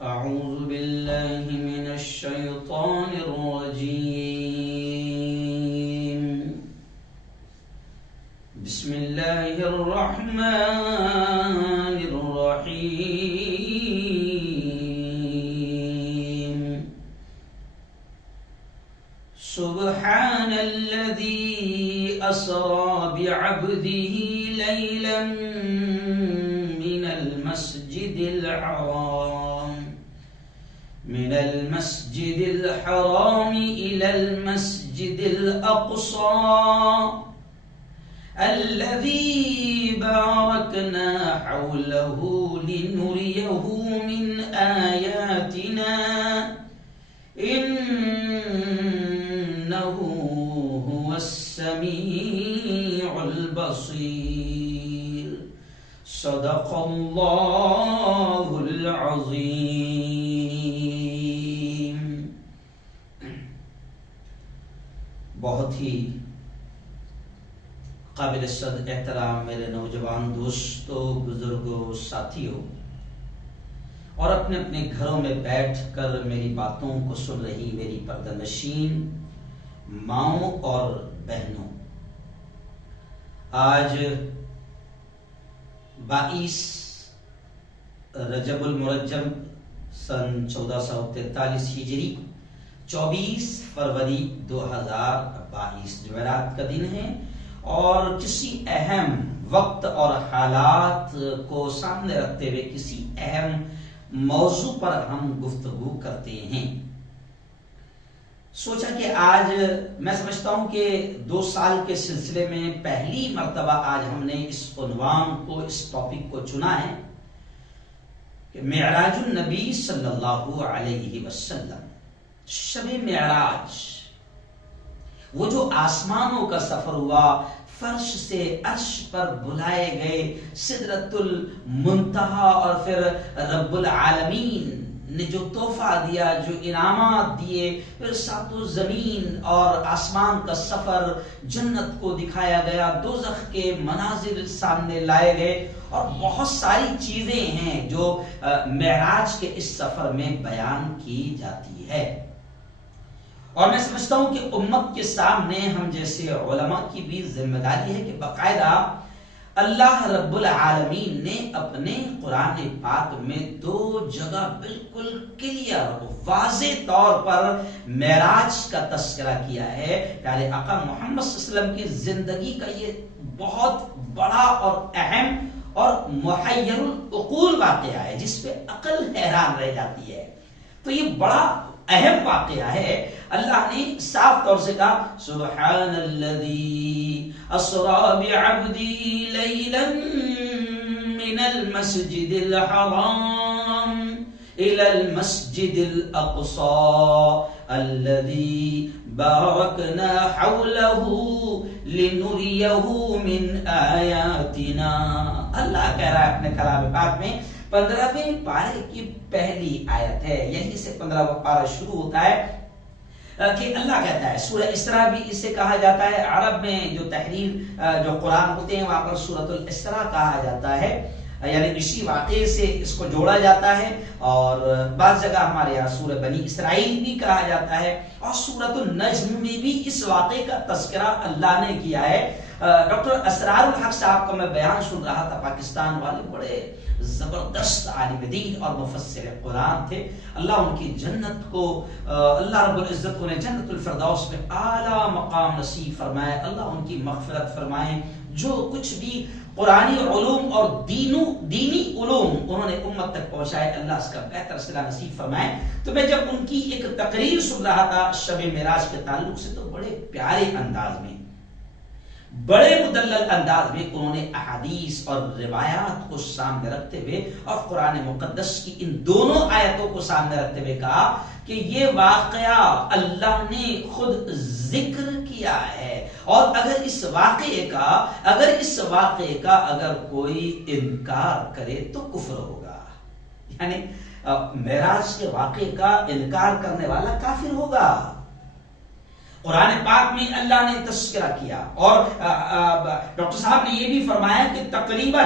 أعوذ بالله من الشيطان الرجيم. بسم الله الرحمن الرحيم. سبحان الذي أسرى بعبده ليلا من المسجد الحرام إلى المسجد الأقصى الذي باركنا حوله لنريه من آياتنا إنه هو السميع البصير. صدق الله العظيم. بہت ہی قابل صد احترام میرے نوجوان دوستوں، بزرگوں، ساتھیوں اور اپنے اپنے گھروں میں بیٹھ کر میری باتوں کو سن رہی میری پردہ نشین ماؤں اور بہنوں، آج 22 رجب المرجب سن 1443 ہجری 24 فروری 2022 جمعرات کا دن ہے، اور کسی اہم وقت اور حالات کو سامنے رکھتے ہوئے کسی اہم موضوع پر ہم گفتگو کرتے ہیں۔ سوچا کہ آج میں سمجھتا ہوں کہ 2 سال کے سلسلے میں پہلی مرتبہ آج ہم نے اس عنوان کو، اس ٹاپک کو چنا ہے کہ معراج النبی صلی اللہ علیہ وسلم، شب معراج، وہ جو آسمانوں کا سفر ہوا، فرش سے عرش پر بلائے گئے، سدرۃ المنتہا، اور پھر رب العالمین نے جو تحفہ دیا، جو انعامات دیے، پھر ساتوں زمین اور آسمان کا سفر، جنت کو دکھایا گیا، دوزخ کے مناظر سامنے لائے گئے، اور بہت ساری چیزیں ہیں جو معراج کے اس سفر میں بیان کی جاتی ہے۔ اور میں سمجھتا ہوں کہ امت کے سامنے ہم جیسے علماء کی بھی ذمہ داری ہے کہ باقاعدہ اللہ رب العالمین نے اپنے قرآن پاک میں 2 جگہ بالکل کلیئر واضح طور پر معراج کا تذکرہ کیا ہے۔ پیارے آقا محمد صلی اللہ علیہ وسلم کی زندگی کا یہ بہت بڑا اور اہم اور محیر العقول واقعہ ہے، جس پہ عقل حیران رہ جاتی ہے۔ تو یہ بڑا اہم واقعہ ہے۔ اللہ نے صاف طور سے کہا سبحان الذی اسری بعبدہ لیلا من المسجد الحرام الى المسجد الاقصى الذی بارکنا حولہ لنریہ من آیاتنا۔ اللہ کہہ رہا ہے اپنے کلام پاک میں، 15ویں پارے کی پہلی آیت ہے، یہیں سے 15واں پارہ شروع ہوتا ہے کہ اللہ کہتا ہے، سورہ اسراء بھی اسے کہا جاتا ہے، عرب میں جو تحریر جو قرآن ہوتے ہیں وہاں پر سورۃ الاسراء کہا جاتا ہے، یعنی اسی واقعے سے اس کو جوڑا جاتا ہے، اور بعض جگہ ہمارے یہاں سورہ بنی اسرائیل بھی کہا جاتا ہے، اور سورۃ النجم میں بھی اس واقعے کا تذکرہ اللہ نے کیا ہے۔ ڈاکٹر اسرار الحق صاحب کا میں بیان سن رہا تھا، پاکستان والے بڑے زبردست عالم دین اور مفسر قرآن تھے، اللہ ان کی جنت کو، اللہ رب العزت انہیں جنت الفردوس میں اعلیٰ مقام نصیب فرمائے، اللہ ان کی مغفرت فرمائے۔ جو کچھ بھی قرآنی علوم اور دینی علوم انہوں نے امت تک پہنچائے، اللہ اس کا بہتر صلہ نصیب فرمائے۔ تو میں جب ان کی ایک تقریر سن رہا تھا شب معراج کے تعلق سے، تو بڑے پیارے انداز میں، بڑے مدلل انداز میں انہوں نے احادیث اور روایات کو سامنے رکھتے ہوئے اور قرآن مقدس کی ان دونوں آیتوں کو سامنے رکھتے ہوئے کہا کہ یہ واقعہ اللہ نے خود ذکر کیا ہے، اور اگر اس واقعے کا اگر کوئی انکار کرے تو کفر ہوگا، یعنی معراج کے واقعے کا انکار کرنے والا کافر ہوگا۔ قرآن پاک میں اللہ نے تذکرہ کیا، اور ڈاکٹر صاحب نے یہ بھی فرمایا کہ تقریباً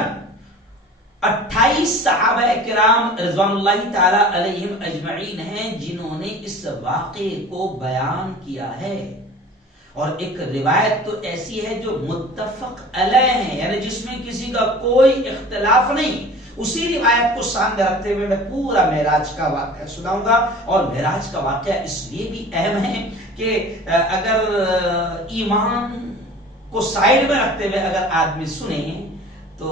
28 صحابہ کرام رضوان اللہ تعالی علیہم اجمعین ہیں جنہوں نے اس واقعے کو بیان کیا ہے، اور ایک روایت تو ایسی ہے جو متفق علیہ ہے، یعنی جس میں کسی کا کوئی اختلاف نہیں۔ اسی روایت کو سامنے رکھتے ہوئے میں پورا معراج کا واقعہ سناؤں گا، اور معراج کا واقعہ اس لیے بھی اہم ہے کہ اگر ایمان کو سائیڈ میں رکھتے ہوئے اگر آدمی سنے تو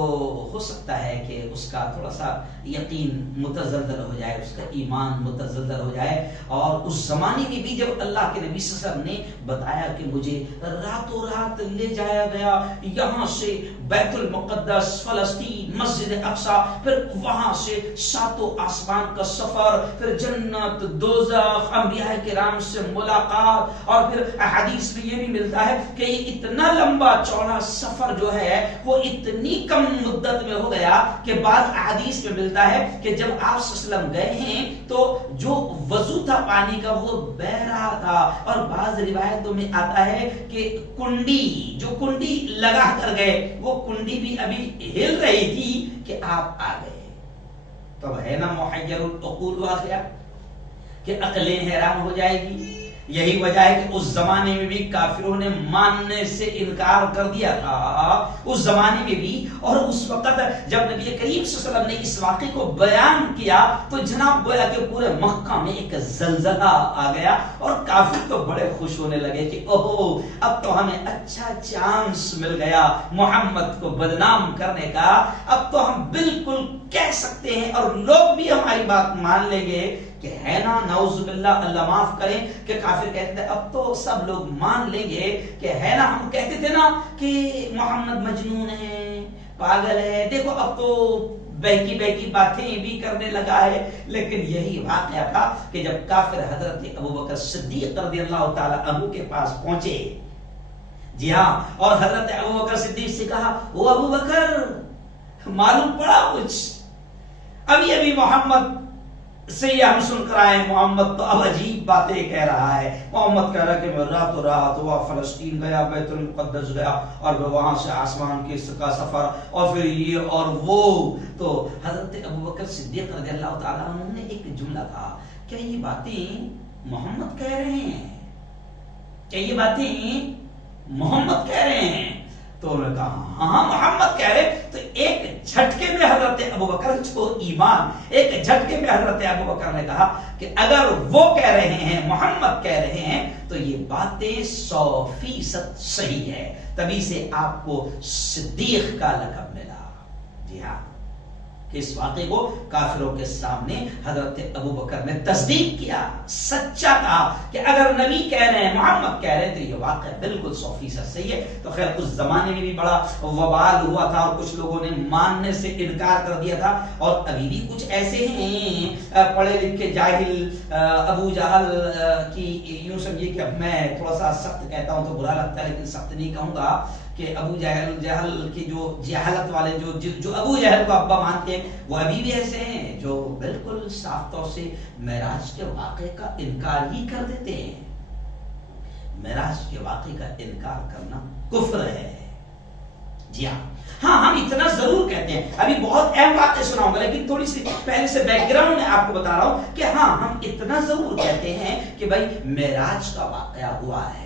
ہو سکتا ہے کہ اس کا تھوڑا سا یقین متزلزل ہو جائے، اس کا ایمان متزلزل ہو جائے۔ اور اس زمانے میں بھی جب اللہ کے نبی صلی اللہ علیہ وسلم نے بتایا کہ مجھے راتوں رات لے جایا گیا یہاں سے بیت المقدس، فلسطین، مسجد اقصی، پھر وہاں سے ساتوں آسمان کا سفر، پھر جنت، دوزخ، انبیاء کرام سے ملاقات، اور پھر احادیث میں یہ بھی ملتا ہے کہ اتنا لمبا چوڑا سفر جو ہے وہ اتنی کم مدت میں ہو گیا کہ بعض احادیث میں ملتا ہے کہ جب آپ صلی اللہ علیہ وسلم گئے ہیں تو جو وضو تھا پانی کا وہ بہ رہا تھا، اور بعض روایتوں میں آتا ہے کہ کنڈی جو کنڈی لگا کر گئے وہ کنڈی بھی ابھی ہل رہی تھی کہ آپ آ گئے۔ تب ہے نا محیر العقول واقعہ کہ عقلیں حیران ہو جائے گی۔ یہی وجہ ہے کہ اس زمانے میں بھی کافروں نے ماننے سے انکار کر دیا تھا، اس زمانے میں بھی۔ اور اس وقت جب نبی کریم صلی اللہ علیہ وسلم نے اس واقعے کو بیان کیا تو جناب گویا کہ پورے مکہ میں ایک زلزلہ آ گیا، اور کافر تو بڑے خوش ہونے لگے کہ اوہو اب تو ہمیں اچھا چانس مل گیا محمد کو بدنام کرنے کا، اب تو ہم بالکل کہہ سکتے ہیں اور لوگ بھی ہماری بات مان لیں گے کہ ہے نا، نعوذ باللہ، اللہ معاف کریں، کہ کافر کہتے تھے اب تو سب لوگ مان لیں گے کہ ہے نا، ہم کہتے تھے نا کہ محمد مجنون ہے، پاگل ہے، دیکھو اب تو بہکی بہکی باتیں بھی کرنے لگا ہے۔ لیکن یہی واقعہ تھا کہ جب کافر حضرت ابوبکر صدیق رضی اللہ تعالی عنہ کے پاس پہنچے، جی ہاں، اور حضرت ابوبکر صدیق سے کہا وہ ابوبکر معلوم پڑا کچھ؟ ابھی محمد سے یہ ہم سن کر آئے، محمد تو اب عجیب باتیں کہہ رہا ہے۔ محمد کہہ رہا ہے کہ میں راتوں رات وہ فلسطین گیا، بیت المقدس گیا، اور وہاں سے آسمان کا سفر، اور پھر یہ اور وہ۔ تو حضرت ابوبکر صدیق رضی اللہ تعالیٰ عنہ نے ایک جملہ کہا، کیا یہ باتیں محمد کہہ رہے ہیں؟ کیا یہ باتیں محمد کہہ رہے ہیں؟ تو انہوں نے کہا ہاں محمد کہہ رہے۔ تو ایک جھٹکے میں حضرت ابوبکر، جو ایمان، ایک جھٹکے میں حضرت ابوبکر نے کہا کہ اگر وہ کہہ رہے ہیں، محمد کہہ رہے ہیں، تو یہ باتیں 100% صحیح ہے۔ تبھی سے آپ کو صدیق کا لقب ملا۔ جی ہاں، اس واقعے کو کافروں کے سامنے حضرت ابوبکر نے تصدیق کیا، سچا کہا کہ اگر نبی کہہ رہے ہیں، محمد کہہ رہے ہیں، تو یہ واقعہ بالکل 100% صحیح ہے۔ تو خیر اس زمانے میں بھی بڑا وبال ہوا تھا، اور کچھ لوگوں نے ماننے سے انکار کر دیا تھا، اور ابھی بھی کچھ ایسے ہیں پڑھے لکھے جاہل، ابو جہل کی، یوں سمجھیے کہ اب میں تھوڑا سا سخت کہتا ہوں تو برا لگتا ہے، لیکن سخت نہیں کہوں گا، کہ ابو جہل کی جو جہالت والے جو ابو جہل کو ابا مانتے ہیں، وہ ابھی بھی ایسے ہیں جو بالکل صاف طور سے معراج کے واقعے کا انکار ہی کر دیتے ہیں۔ معراج کے واقعے کا انکار کرنا کفر ہے۔ جی ہاں، ہم اتنا ضرور کہتے ہیں، ابھی بہت اہم باتیں سناؤں گا، لیکن تھوڑی سی پہلے سے بیک گراؤنڈ میں آپ کو بتا رہا ہوں کہ ہاں ہم اتنا ضرور کہتے ہیں کہ بھائی معراج کا واقعہ ہوا ہے،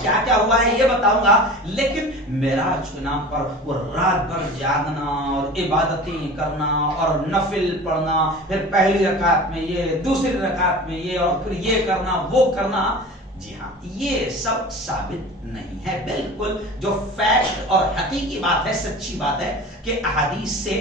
کیا کیا ہوا ہے یہ بتاؤں گا، لیکن معراج کے نام پر وہ رات بھر جاگنا اور عبادتیں کرنا اور نفل پڑھنا، پھر پہلی رکعت میں یہ، دوسری رکعت میں یہ، اور پھر یہ کرنا وہ کرنا، جی ہاں یہ سب ثابت نہیں ہے۔ بالکل جو فیکٹ اور حقیقی بات ہے، سچی بات ہے کہ احادیث سے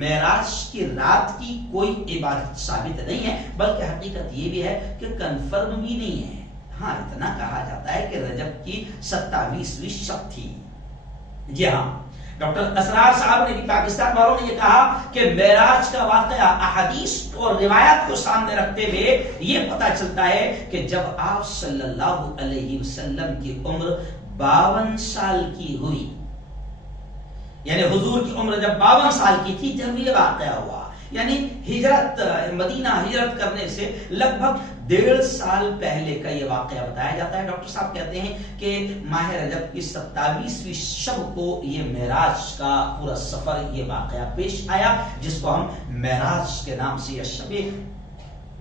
معراج کی رات کی کوئی عبادت ثابت نہیں ہے، بلکہ حقیقت یہ بھی ہے کہ کنفرم بھی نہیں ہے۔ ہاں اتنا کہا جاتا ہے کہ رجب کی 27ویں شب تھی۔ جی ہاں، ڈاکٹر اسرار صاحب نے بھی، پاکستان والوں نے یہ کہا کہ معراج کا واقعہ احادیث اور روایات کو سامنے رکھتے ہوئے یہ پتہ چلتا ہے کہ جب آپ صلی اللہ علیہ وسلم کی عمر 52 سال کی ہوئی، یعنی حضور کی عمر جب 52 سال کی تھی جب یہ واقعہ ہوا، یعنی ہجرت، مدینہ ہجرت کرنے سے لگ بھگ 1.5 سال پہلے کا یہ واقعہ بتایا جاتا ہے۔ ڈاکٹر صاحب کہتے ہیں کہ ماہ رجب کی 27ویں شب کو یہ معراج کا پورا سفر، یہ واقعہ پیش آیا، جس کو ہم معراج کے نام سے یا شب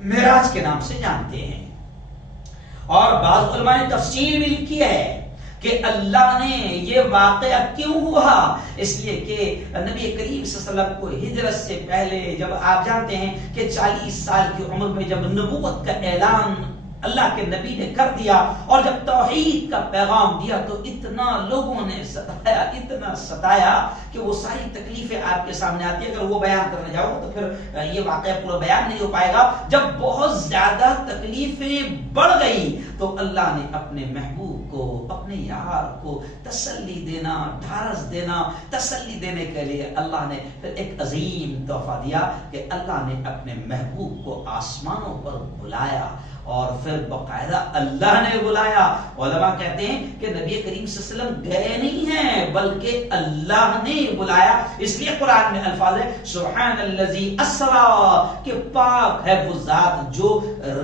معراج کے نام سے جانتے ہیں۔ اور بعض علماء نے تفسیر بھی لکھی ہے کہ اللہ نے یہ واقعہ کیوں ہوا، اس لیے کہ نبی کریم صلی اللہ علیہ وسلم کو ہجرت سے پہلے، جب آپ جانتے ہیں کہ 40 سال کی عمر میں جب نبوت کا اعلان اللہ کے نبی نے کر دیا اور جب توحید کا پیغام دیا تو اتنا لوگوں نے ستایا، اتنا ستایا کہ وہ ساری تکلیفیں آپ کے سامنے آتی ہیں۔ اگر وہ بیان کرنے جاؤ تو پھر یہ واقعہ پورا بیان نہیں ہو پائے گا۔ جب بہت زیادہ تکلیفیں بڑھ گئی تو اللہ نے اپنے محبوب کو، اپنے یار کو تسلی دینا، ڈھارس دینا، تسلی دینے کے لیے اللہ نے پھر ایک عظیم تحفہ دیا کہ اللہ نے اپنے محبوب کو آسمانوں پر بلایا، اور پھر باقاعدہ اللہ نے بلایا۔ علماء کہتے ہیں کہ نبی کریم صلی اللہ علیہ وسلم گئے نہیں ہیں بلکہ اللہ نے بلایا۔ اس لیے قرآن میں الفاظ ہے سبحان الذی اسری، کہ پاک ہے وہ ذات جو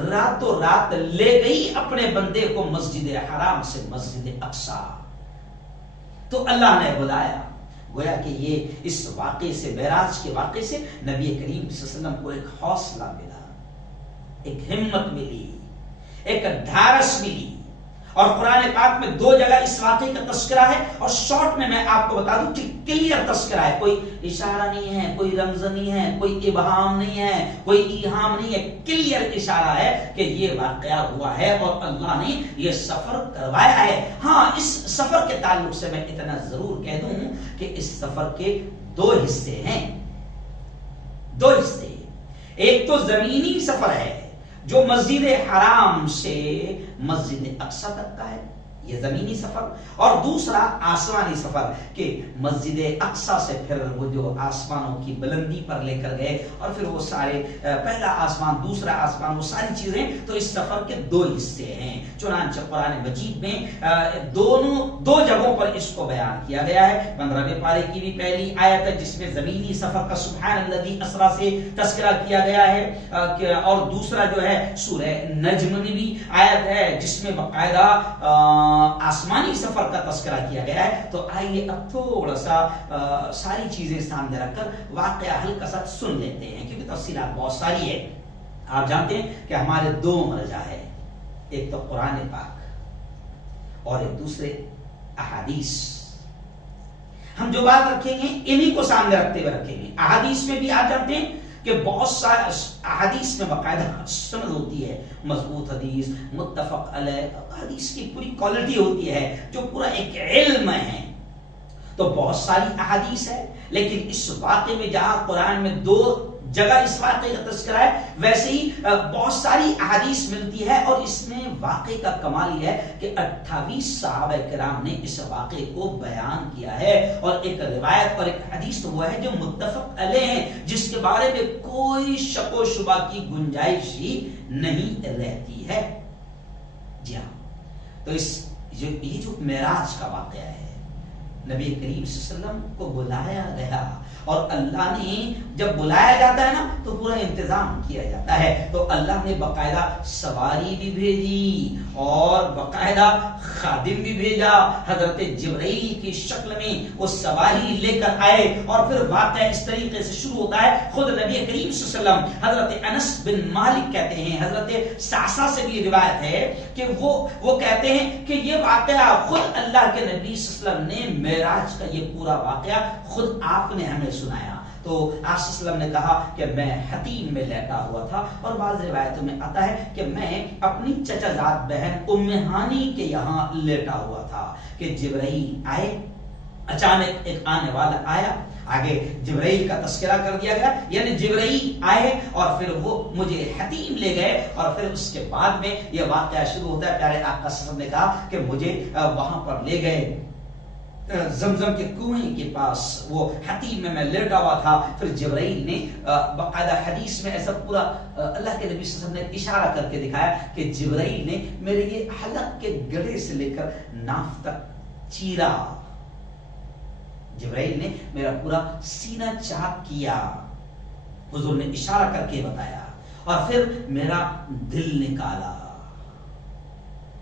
راتوں رات لے گئی اپنے بندے کو مسجد حرام سے مسجد اقصی۔ تو اللہ نے بلایا، گویا کہ یہ اس واقعے سے، معراج کے واقعے سے نبی کریم صلی اللہ علیہ وسلم کو ایک حوصلہ ملا، ایک ہمت ملی، ایک ڈھارس ملی۔ اور قرآن پاک میں 2 جگہ اس واقعے کا تذکرہ ہے، اور شارٹ میں آپ کو بتا دوں کہ کلیئر تذکرہ ہے، کوئی اشارہ نہیں ہے، کوئی رمز نہیں ہے، کوئی ابہام نہیں ہے، کوئی ایہام نہیں ہے، کلیئر اشارہ ہے کہ یہ واقعہ ہوا ہے اور اللہ نے یہ سفر کروایا ہے۔ ہاں، اس سفر کے تعلق سے میں اتنا ضرور کہہ دوں کہ اس سفر کے 2 حصے ہیں، 2 حصے۔ ایک تو زمینی سفر ہے جو مسجد حرام سے مسجد اقصی تک کا ہے، یہ زمینی سفر، اور دوسرا آسمانی سفر کہ مسجد اقصی سے پھر وہ جو آسمانوں کی بلندی پر لے کر گئے اور پھر وہ سارے پہلا آسمان، دوسرا آسمان، وہ ساری چیزیں۔ تو اس سفر کے 2 حصے ہیں، چنانچہ قرآن مجید میں 2 جگہوں پر اس کو بیان کیا گیا ہے۔ 15ویں پارے کی بھی پہلی آیت ہے جس میں زمینی سفر کا سبحان الذی اسری سے تذکرہ کیا گیا ہے، اور دوسرا جو ہے سورہ نجم میں بھی آیت ہے جس میں باقاعدہ آسمانی سفر کا تذکرہ کیا گیا ہے۔ تو آئیے اب تھوڑا سا ساری چیزیں سامنے رکھ کر واقعہ ہلکا سا سن لیتے ہیں، کیونکہ تفصیلات بہت ساری ہے۔ آپ جانتے ہیں کہ ہمارے 2 مرجع ہے، ایک تو قرآن پاک اور ایک دوسرے احادیث۔ ہم جو بات رکھیں گے انہی کو سامنے رکھتے ہوئے رکھیں گے۔ احادیث میں بھی آپ جانتے ہیں کہ بہت سارے احادیث میں باقاعدہ سند ہوتی ہے، مضبوط حدیث، متفق علیہ، حدیث کی پوری کوالٹی ہوتی ہے جو پورا ایک علم ہے۔ تو بہت ساری احادیث ہے، لیکن اس واقعے میں جہاں قرآن میں 2 جگہ اس واقعے کا تذکرہ ہے، ویسے ہی بہت ساری احادیث ملتی ہے، اور اس میں واقعے کا کمال یہ ہے کہ 28 صحابہ کرام نے اس واقعے کو بیان کیا ہے، اور ایک روایت اور ایک حدیث وہ ہے جو متفق علیہ ہے، جس کے بارے میں کوئی شک و شبہ کی گنجائش ہی نہیں رہتی ہے۔ جی ہاں، تو یہ جو معراج کا واقعہ ہے، نبی کریم صلی اللہ علیہ وسلم کو بلایا گیا، اور اللہ نے جب بلایا جاتا ہے نا تو پورا انتظام کیا جاتا ہے۔ تو اللہ نے باقاعدہ سواری بھی بھیجی اور باقاعدہ خادم بھی بھیجا، حضرت جبرائیل کی شکل میں وہ سواری لے کر آئے، اور پھر واقعہ اس طریقے سے شروع ہوتا ہے۔ خود نبی کریم صلی اللہ علیہ وسلم، حضرت انس بن مالک کہتے ہیں، حضرت سعسع سے بھی روایت ہے کہ وہ کہتے ہیں کہ یہ واقعہ خود اللہ کے نبی صلی اللہ علیہ وسلم نے، معراج کا یہ پورا واقعہ خود آپ نے ہمیں سنایا۔ تو آپ صلی اللہ علیہ وسلم نے کہا کہ میں حتیم میں لیٹا ہوا تھا، اور بعض روایتوں میں آتا ہے کہ میں اپنی چچا زاد بہن ام ہانی کے یہاں لیٹا ہوا تھا کہ جبرائیل آئے، اچانک ایک آنے والا آیا، آگے جبرائیل کا تذکرہ کر دیا گیا، یعنی جبرائیل آئے اور پھر وہ مجھے حتیم لے گئے، اور پھر اس کے بعد میں یہ واقعہ شروع ہوتا ہے۔ پیارے آقا صلی اللہ علیہ وسلم نے کہا کہ مجھے وہاں پر لے گئے زمزم کے کنویں کے پاس، وہ حتیم میں لیٹا ہوا تھا۔ پھر جبرائیل نے باقاعدہ حدیث میں ایسا پورا اللہ کے نبی صلی اللہ علیہ وسلم نے اشارہ کر کے دکھایا کہ جبرائیل نے میرے یہ حلق کے گڑے سے لے کر ناف تک چیرا، جبرائیل نے میرا پورا سینہ چاک کیا، حضور نے اشارہ کر کے بتایا، اور پھر میرا دل نکالا،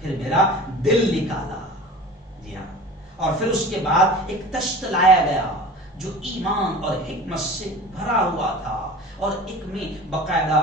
پھر میرا دل نکالا، جی ہاں، اور پھر اس کے بعد ایک تشت لایا گیا جو ایمان اور حکمت سے بھرا ہوا تھا، اور ایک میں باقاعدہ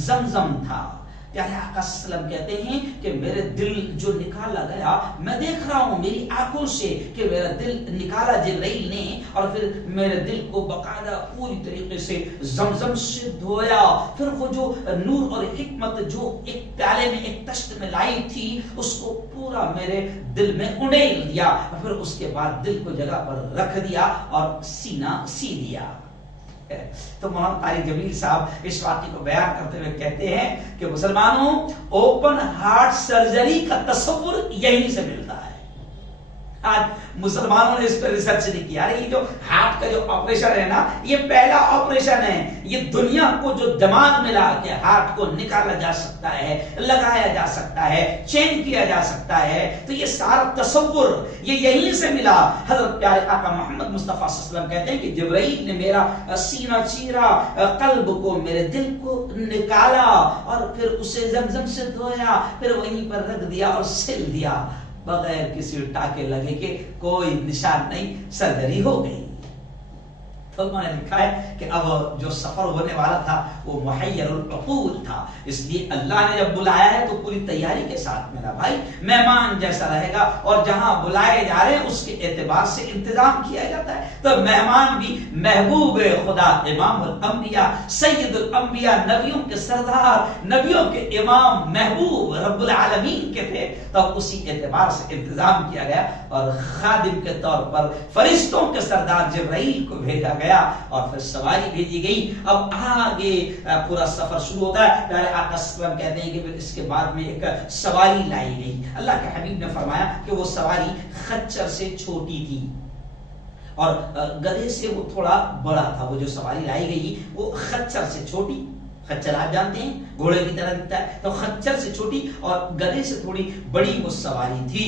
زمزم تھا۔ پیارے آقا صلی اللہ علیہ وسلم کہتے ہیں کہ میرے دل جو نکالا گیا، میں دیکھ رہا ہوں میری آنکھوں سے کہ میرا دل نکالا جبرائیل نے، اور پھر میرے دل کو باقاعدہ پوری طریقے سے زمزم سے دھویا، پھر وہ جو نور اور حکمت جو ایک پیالے میں ایک تشت میں لائی تھی اس کو پورا میرے دل میں انڈیل دیا، اور پھر اس کے بعد دل کو جگہ پر رکھ دیا اور سینہ سی دیا۔ تو مولانا طارق جمیل صاحب اس واقعے کو بیان کرتے ہوئے کہتے ہیں کہ مسلمانوں، اوپن ہارٹ سرجری کا تصور یہیں سے ملتا ہے۔ آج مسلمانوں نے اس پر ریسرچ نہیں کیا، یہ جو ہارٹ کا جو آپریشن ہے نا، یہ پہلا آپریشن ہے۔ یہ دنیا کو جو دماغ میں لا کے ہارٹ کو نکالا جا سکتا ہے، لگایا جا سکتا ہے، چینج کیا جا سکتا ہے، تو یہ سارا تصور یہ یہیں سے ملا۔ حضرت پیارے آقا محمد مصطفیٰ صلی اللہ علیہ وسلم کہتے ہیں کہ جبرائیل نے میرا سینہ چیرا، قلب کو، میرے دل کو نکالا، اور پھر اسے زمزم سے دھویا، پھر وہیں پر رکھ دیا اور سل دیا، بغیر کسی ٹاکے لگے کہ کوئی نشان نہیں، سرجری ہو گئی۔ تو میں نے لکھا ہے کہ اب جو سفر ہونے والا تھا وہ محیر العقول تھا، اس لیے اللہ نے جب بلایا ہے تو پوری تیاری کے ساتھ میرا بھائی مہمان جیسا رہے گا، اور جہاں بلائے جا رہے ہیں اس کے اعتبار سے انتظام کیا جاتا ہے۔ تو مہمان بھی محبوب خدا، امام الانبیاء، سید الانبیاء، نبیوں کے سردار، نبیوں کے امام، محبوب رب العالمین کے تھے، تب اسی اعتبار سے انتظام کیا گیا، اور خادم کے طور پر فرشتوں کے سردار جبرائیل کو بھیجا گیا، اور پھر سواری بھیجی گئی۔ اب آگے پورا سفر شروع ہوتا ہے۔ پیارے آقا صلی اللہ علیہ وسلم کہتے ہیں کہ پھر اس کے بعد میں ایک سواری لائی گئی۔ اللہ کے حبیب نے فرمایا کہ وہ سواری خچر سے چھوٹی تھی اور گدھے سے وہ تھوڑا بڑا تھا۔ وہ جو سواری لائی گئی وہ خچر سے چھوٹی، خچر آپ جانتے ہیں گھوڑے کی طرح دکھتا ہے، تو خچر سے چھوٹی اور گدھے سے تھوڑی بڑی وہ سواری تھی،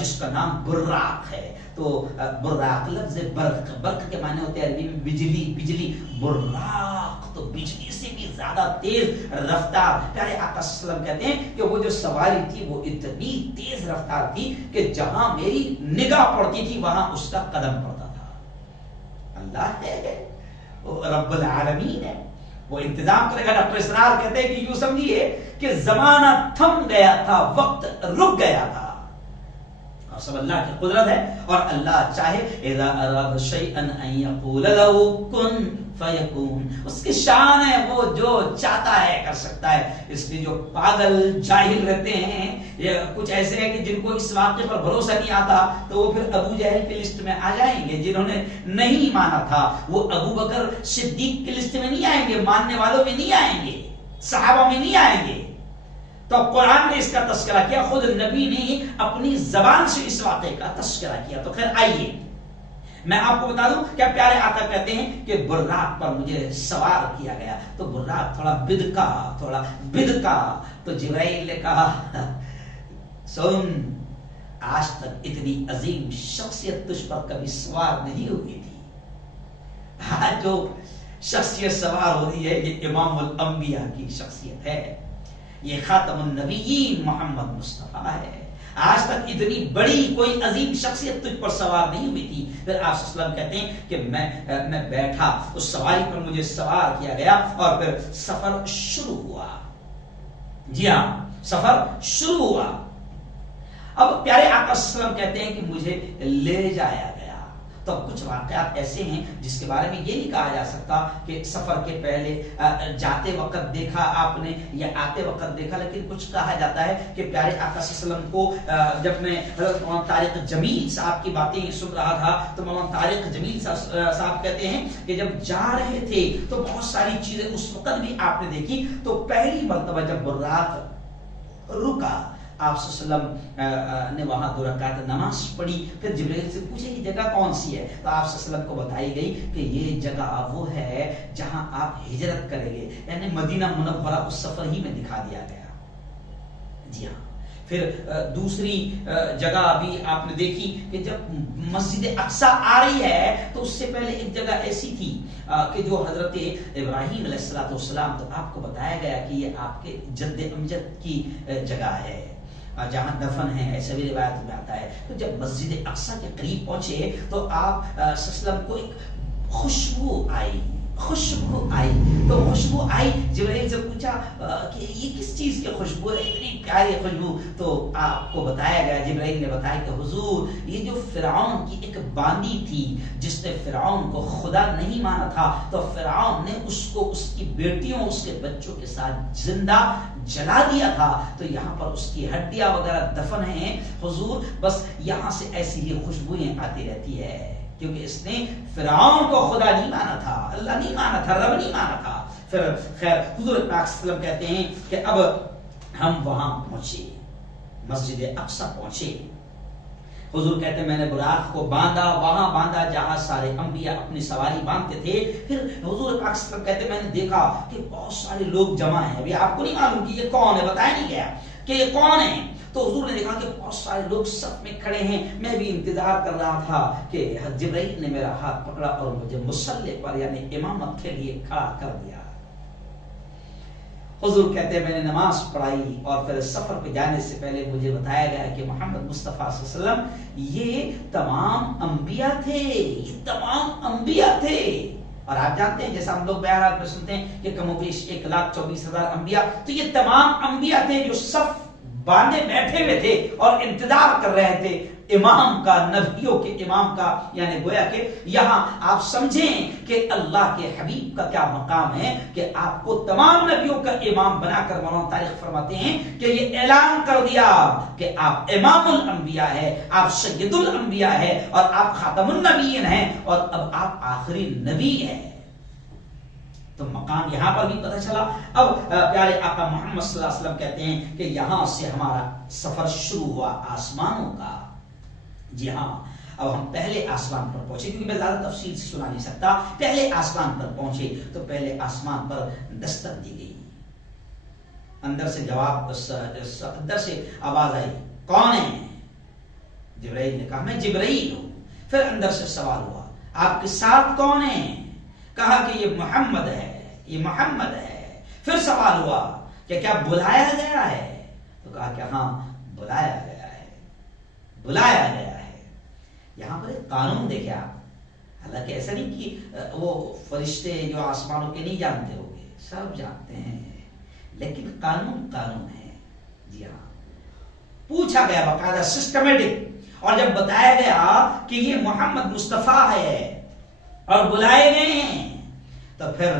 جس کا نام براق ہے۔ تو براق لفظ برق، برق کے معنی ہوتے ہیں عربی میں بجلی، بجلی، براق تو بجلی سے بھی زیادہ تیز رفتار۔ پیارے آقا صلی اللہ علیہ وسلم کہتے ہیں کہ وہ جو سواری تھی وہ اتنی تیز رفتار تھی کہ جہاں میری نگاہ پڑتی تھی وہاں اس کا قدم پڑتا تھا۔ اللہ ہے، وہ رب العالمین ہے، وہ انتظام کرے گا۔ ڈاکٹر اسرار کہتے ہیں کہ یوں سمجھیے کہ زمانہ تھم گیا تھا، وقت رک گیا تھا، اور سب اللہ کی قدرت ہے، اور اللہ چاہے اذا اراد شیئا ان یقول له کن فیکون، اس کی شان ہے، وہ جو چاہتا ہے کر سکتا ہے۔ اس لیے جو پاگل جاہل رہتے ہیں، یا کچھ ایسے ہیں کہ جن کو اس واقعے پر بھروسہ نہیں آتا، تو وہ پھر ابو جہل کی لسٹ میں آ جائیں گے۔ جنہوں نے نہیں مانا تھا وہ ابو بکر صدیق کی لسٹ میں نہیں آئیں گے، ماننے والوں میں نہیں آئیں گے، صحابہ میں نہیں آئیں گے۔ تو قرآن نے اس کا تذکرہ کیا، خود نبی نے اپنی زبان سے اس واقعے کا تذکرہ کیا۔ تو خیر آئیے میں آپ کو بتا دوں، کیا پیارے آقا کہتے ہیں کہ براق پر مجھے سوار کیا گیا، تو براق تھوڑا بدکا، تو جبرائیل نے کہا سن، آج تک اتنی عظیم شخصیت تجھ پر کبھی سوار نہیں ہوئی تھی، آج جو شخصیت سوار ہو رہی ہے یہ امام الانبیاء کی شخصیت ہے، یہ خاتم النبیین محمد مصطفیٰ ہے۔ آج تک اتنی بڑی کوئی عظیم شخصیت تجھ پر سوار نہیں ہوئی تھی۔ پھر آپ صلی اللہ علیہ وسلم کہتے ہیں کہ میں بیٹھا، اس سواری پر مجھے سوار کیا گیا، اور پھر سفر شروع ہوا۔ جی ہاں، سفر شروع ہوا۔ اب پیارے آقا صلی اللہ علیہ وسلم کہتے ہیں کہ مجھے لے جایا گیا۔ تو کچھ واقعات ایسے ہیں جس کے بارے میں یہ نہیں کہا جا سکتا کہ سفر کے پہلے جاتے وقت دیکھا آپ نے یا آتے وقت دیکھا، لیکن کچھ کہا جاتا ہے کہ پیارے آقا صلی اللہ علیہ وسلم کو جب میں حضرت مولانا طارق جمیل صاحب کی باتیں سن رہا تھا تو مولانا طارق جمیل صاحب کہتے ہیں کہ جب جا رہے تھے تو بہت ساری چیزیں اس وقت بھی آپ نے دیکھی۔ تو پہلی مرتبہ جب براق رکا، آپ صلی اللہ علیہ وسلم نے وہاں 2 رکعت نماز پڑھی، پھر جبرائیل سے پوچھے یہ جگہ کون سی ہے، تو آپ صلی اللہ علیہ وسلم کو بتائی گئی کہ یہ جگہ وہ ہے جہاں آپ ہجرت کریں گے، یعنی مدینہ منورہ اس سفر ہی میں دکھا دیا گیا۔ جی ہاں، پھر دوسری جگہ بھی آپ نے دیکھی کہ جب مسجد اقصی آ رہی ہے تو اس سے پہلے ایک جگہ ایسی تھی کہ جو حضرت ابراہیم علیہ السلام، تو آپ کو بتایا گیا کہ یہ آپ کے جد امجد کی جگہ ہے جہاں دفن ہے، ایسا بھی روایت میں آتا ہے۔ تو جب مسجد اقصی کے قریب پہنچے تو آپ صلی اللہ علیہ وسلم کو ایک خوشبو آئی، تو خوشبو آئی، جبرائیل سے پوچھا کہ یہ کس چیز کی خوشبو ہے، اتنی پیاری خوشبو؟ تو آپ کو بتایا گیا، جبرائیل نے بتایا کہ حضور یہ جو فرعون کی ایک باندی تھی جس نے فرعون کو خدا نہیں مانا تھا، تو فرعون نے اس کو اس کی بیٹیوں اس کے بچوں کے ساتھ زندہ جلا دیا تھا، تو یہاں پر اس کی ہڈیاں وغیرہ دفن ہیں حضور، بس یہاں سے ایسی ہی خوشبوئیں آتی رہتی ہے، کیونکہ اس نے فرعون کو خدا نہیں مانا تھا، اللہ نہیں مانا تھا، رب نہیں مانا تھا۔ پھر خیر حضور پاک صلی اللہ علیہ وسلم کہتے ہیں کہ اب ہم وہاں پہنچے، مسجد اقصی پہنچے۔ حضور کہتے ہیں میں نے براق کو باندھا، وہاں باندھا جہاں سارے انبیاء اپنی سواری باندھتے تھے۔ پھر حضور پاک صلی اللہ علیہ وسلم کہتے ہیں میں نے دیکھا کہ بہت سارے لوگ جمع ہیں، ابھی آپ کو نہیں معلوم کہ یہ کون ہے، بتایا نہیں گیا کہ یہ کون ہے، تو حضور نے دیکھا کہ بہت سارے لوگ صف میں کھڑے ہیں۔ میں بھی انتظار کر رہا تھا کہ جبرائیل نے میرا ہاتھ پکڑا اور مجھے مصلی پر یعنی امامت کے لیے کھڑا کر دیا۔ حضور کہتے ہیں میں نے نماز پڑھائی اور پھر سفر پہ جانے سے پہلے مجھے بتایا گیا کہ محمد مصطفیٰ صلی اللہ علیہ وسلم یہ تمام انبیاء تھے، یہ تمام انبیاء تھے۔ اور آپ جانتے ہیں جیسا ہم لوگ بیانات میں سنتے ہیں کہ کم و بیش 1,24,000 انبیاء، تو یہ تمام انبیاء تھے جو صف باندھے بیٹھے ہوئے تھے اور انتظار کر رہے تھے امام کا، نبیوں کے امام کا، یعنی گویا کہ یہاں آپ سمجھیں کہ اللہ کے حبیب کا کیا مقام ہے کہ آپ کو تمام نبیوں کا امام بنا کر مولانا طارق فرماتے ہیں کہ یہ اعلان کر دیا کہ آپ امام الانبیاء ہے، آپ سید الانبیاء ہے اور آپ خاتم النبیین ہیں اور اب آپ آخری نبی ہیں۔ تو مقام یہاں پر بھی پتہ چلا۔ اب پیارے آقا محمد صلی اللہ علیہ وسلم کہتے ہیں کہ یہاں سے ہمارا سفر شروع ہوا آسمانوں کا۔ جی ہاں، اب ہم پہلے آسمان پر پہنچے، کیونکہ میں زیادہ تفصیل سے سنا نہیں سکتا۔ پہلے آسمان پر پہنچے تو پہلے آسمان پر دستک دی گئی، اندر سے جواب، اندر سے آواز آئی کون ہے؟ جبرائیل نے کہا میں جبرائیل ہوں۔ پھر اندر سے سوال ہوا آپ کے ساتھ کون ہے؟ کہا کہ یہ محمد ہے، یہ محمد ہے۔ پھر سوال ہوا کہ کیا بلایا گیا ہے؟ تو کہا کہ ہاں بلایا گیا ہے، بلایا گیا ہے۔ یہاں پر ایک قانون دیکھیں آپ، حالانکہ ایسا نہیں کہ وہ فرشتے جو آسمانوں کے نہیں جانتے ہوگے، سب جانتے ہیں، لیکن قانون قانون ہے۔ جی ہاں، پوچھا گیا باقاعدہ سسٹمیٹک، اور جب بتایا گیا کہ یہ محمد مصطفیٰ ہے اور بلائے گئے ہیں، تو پھر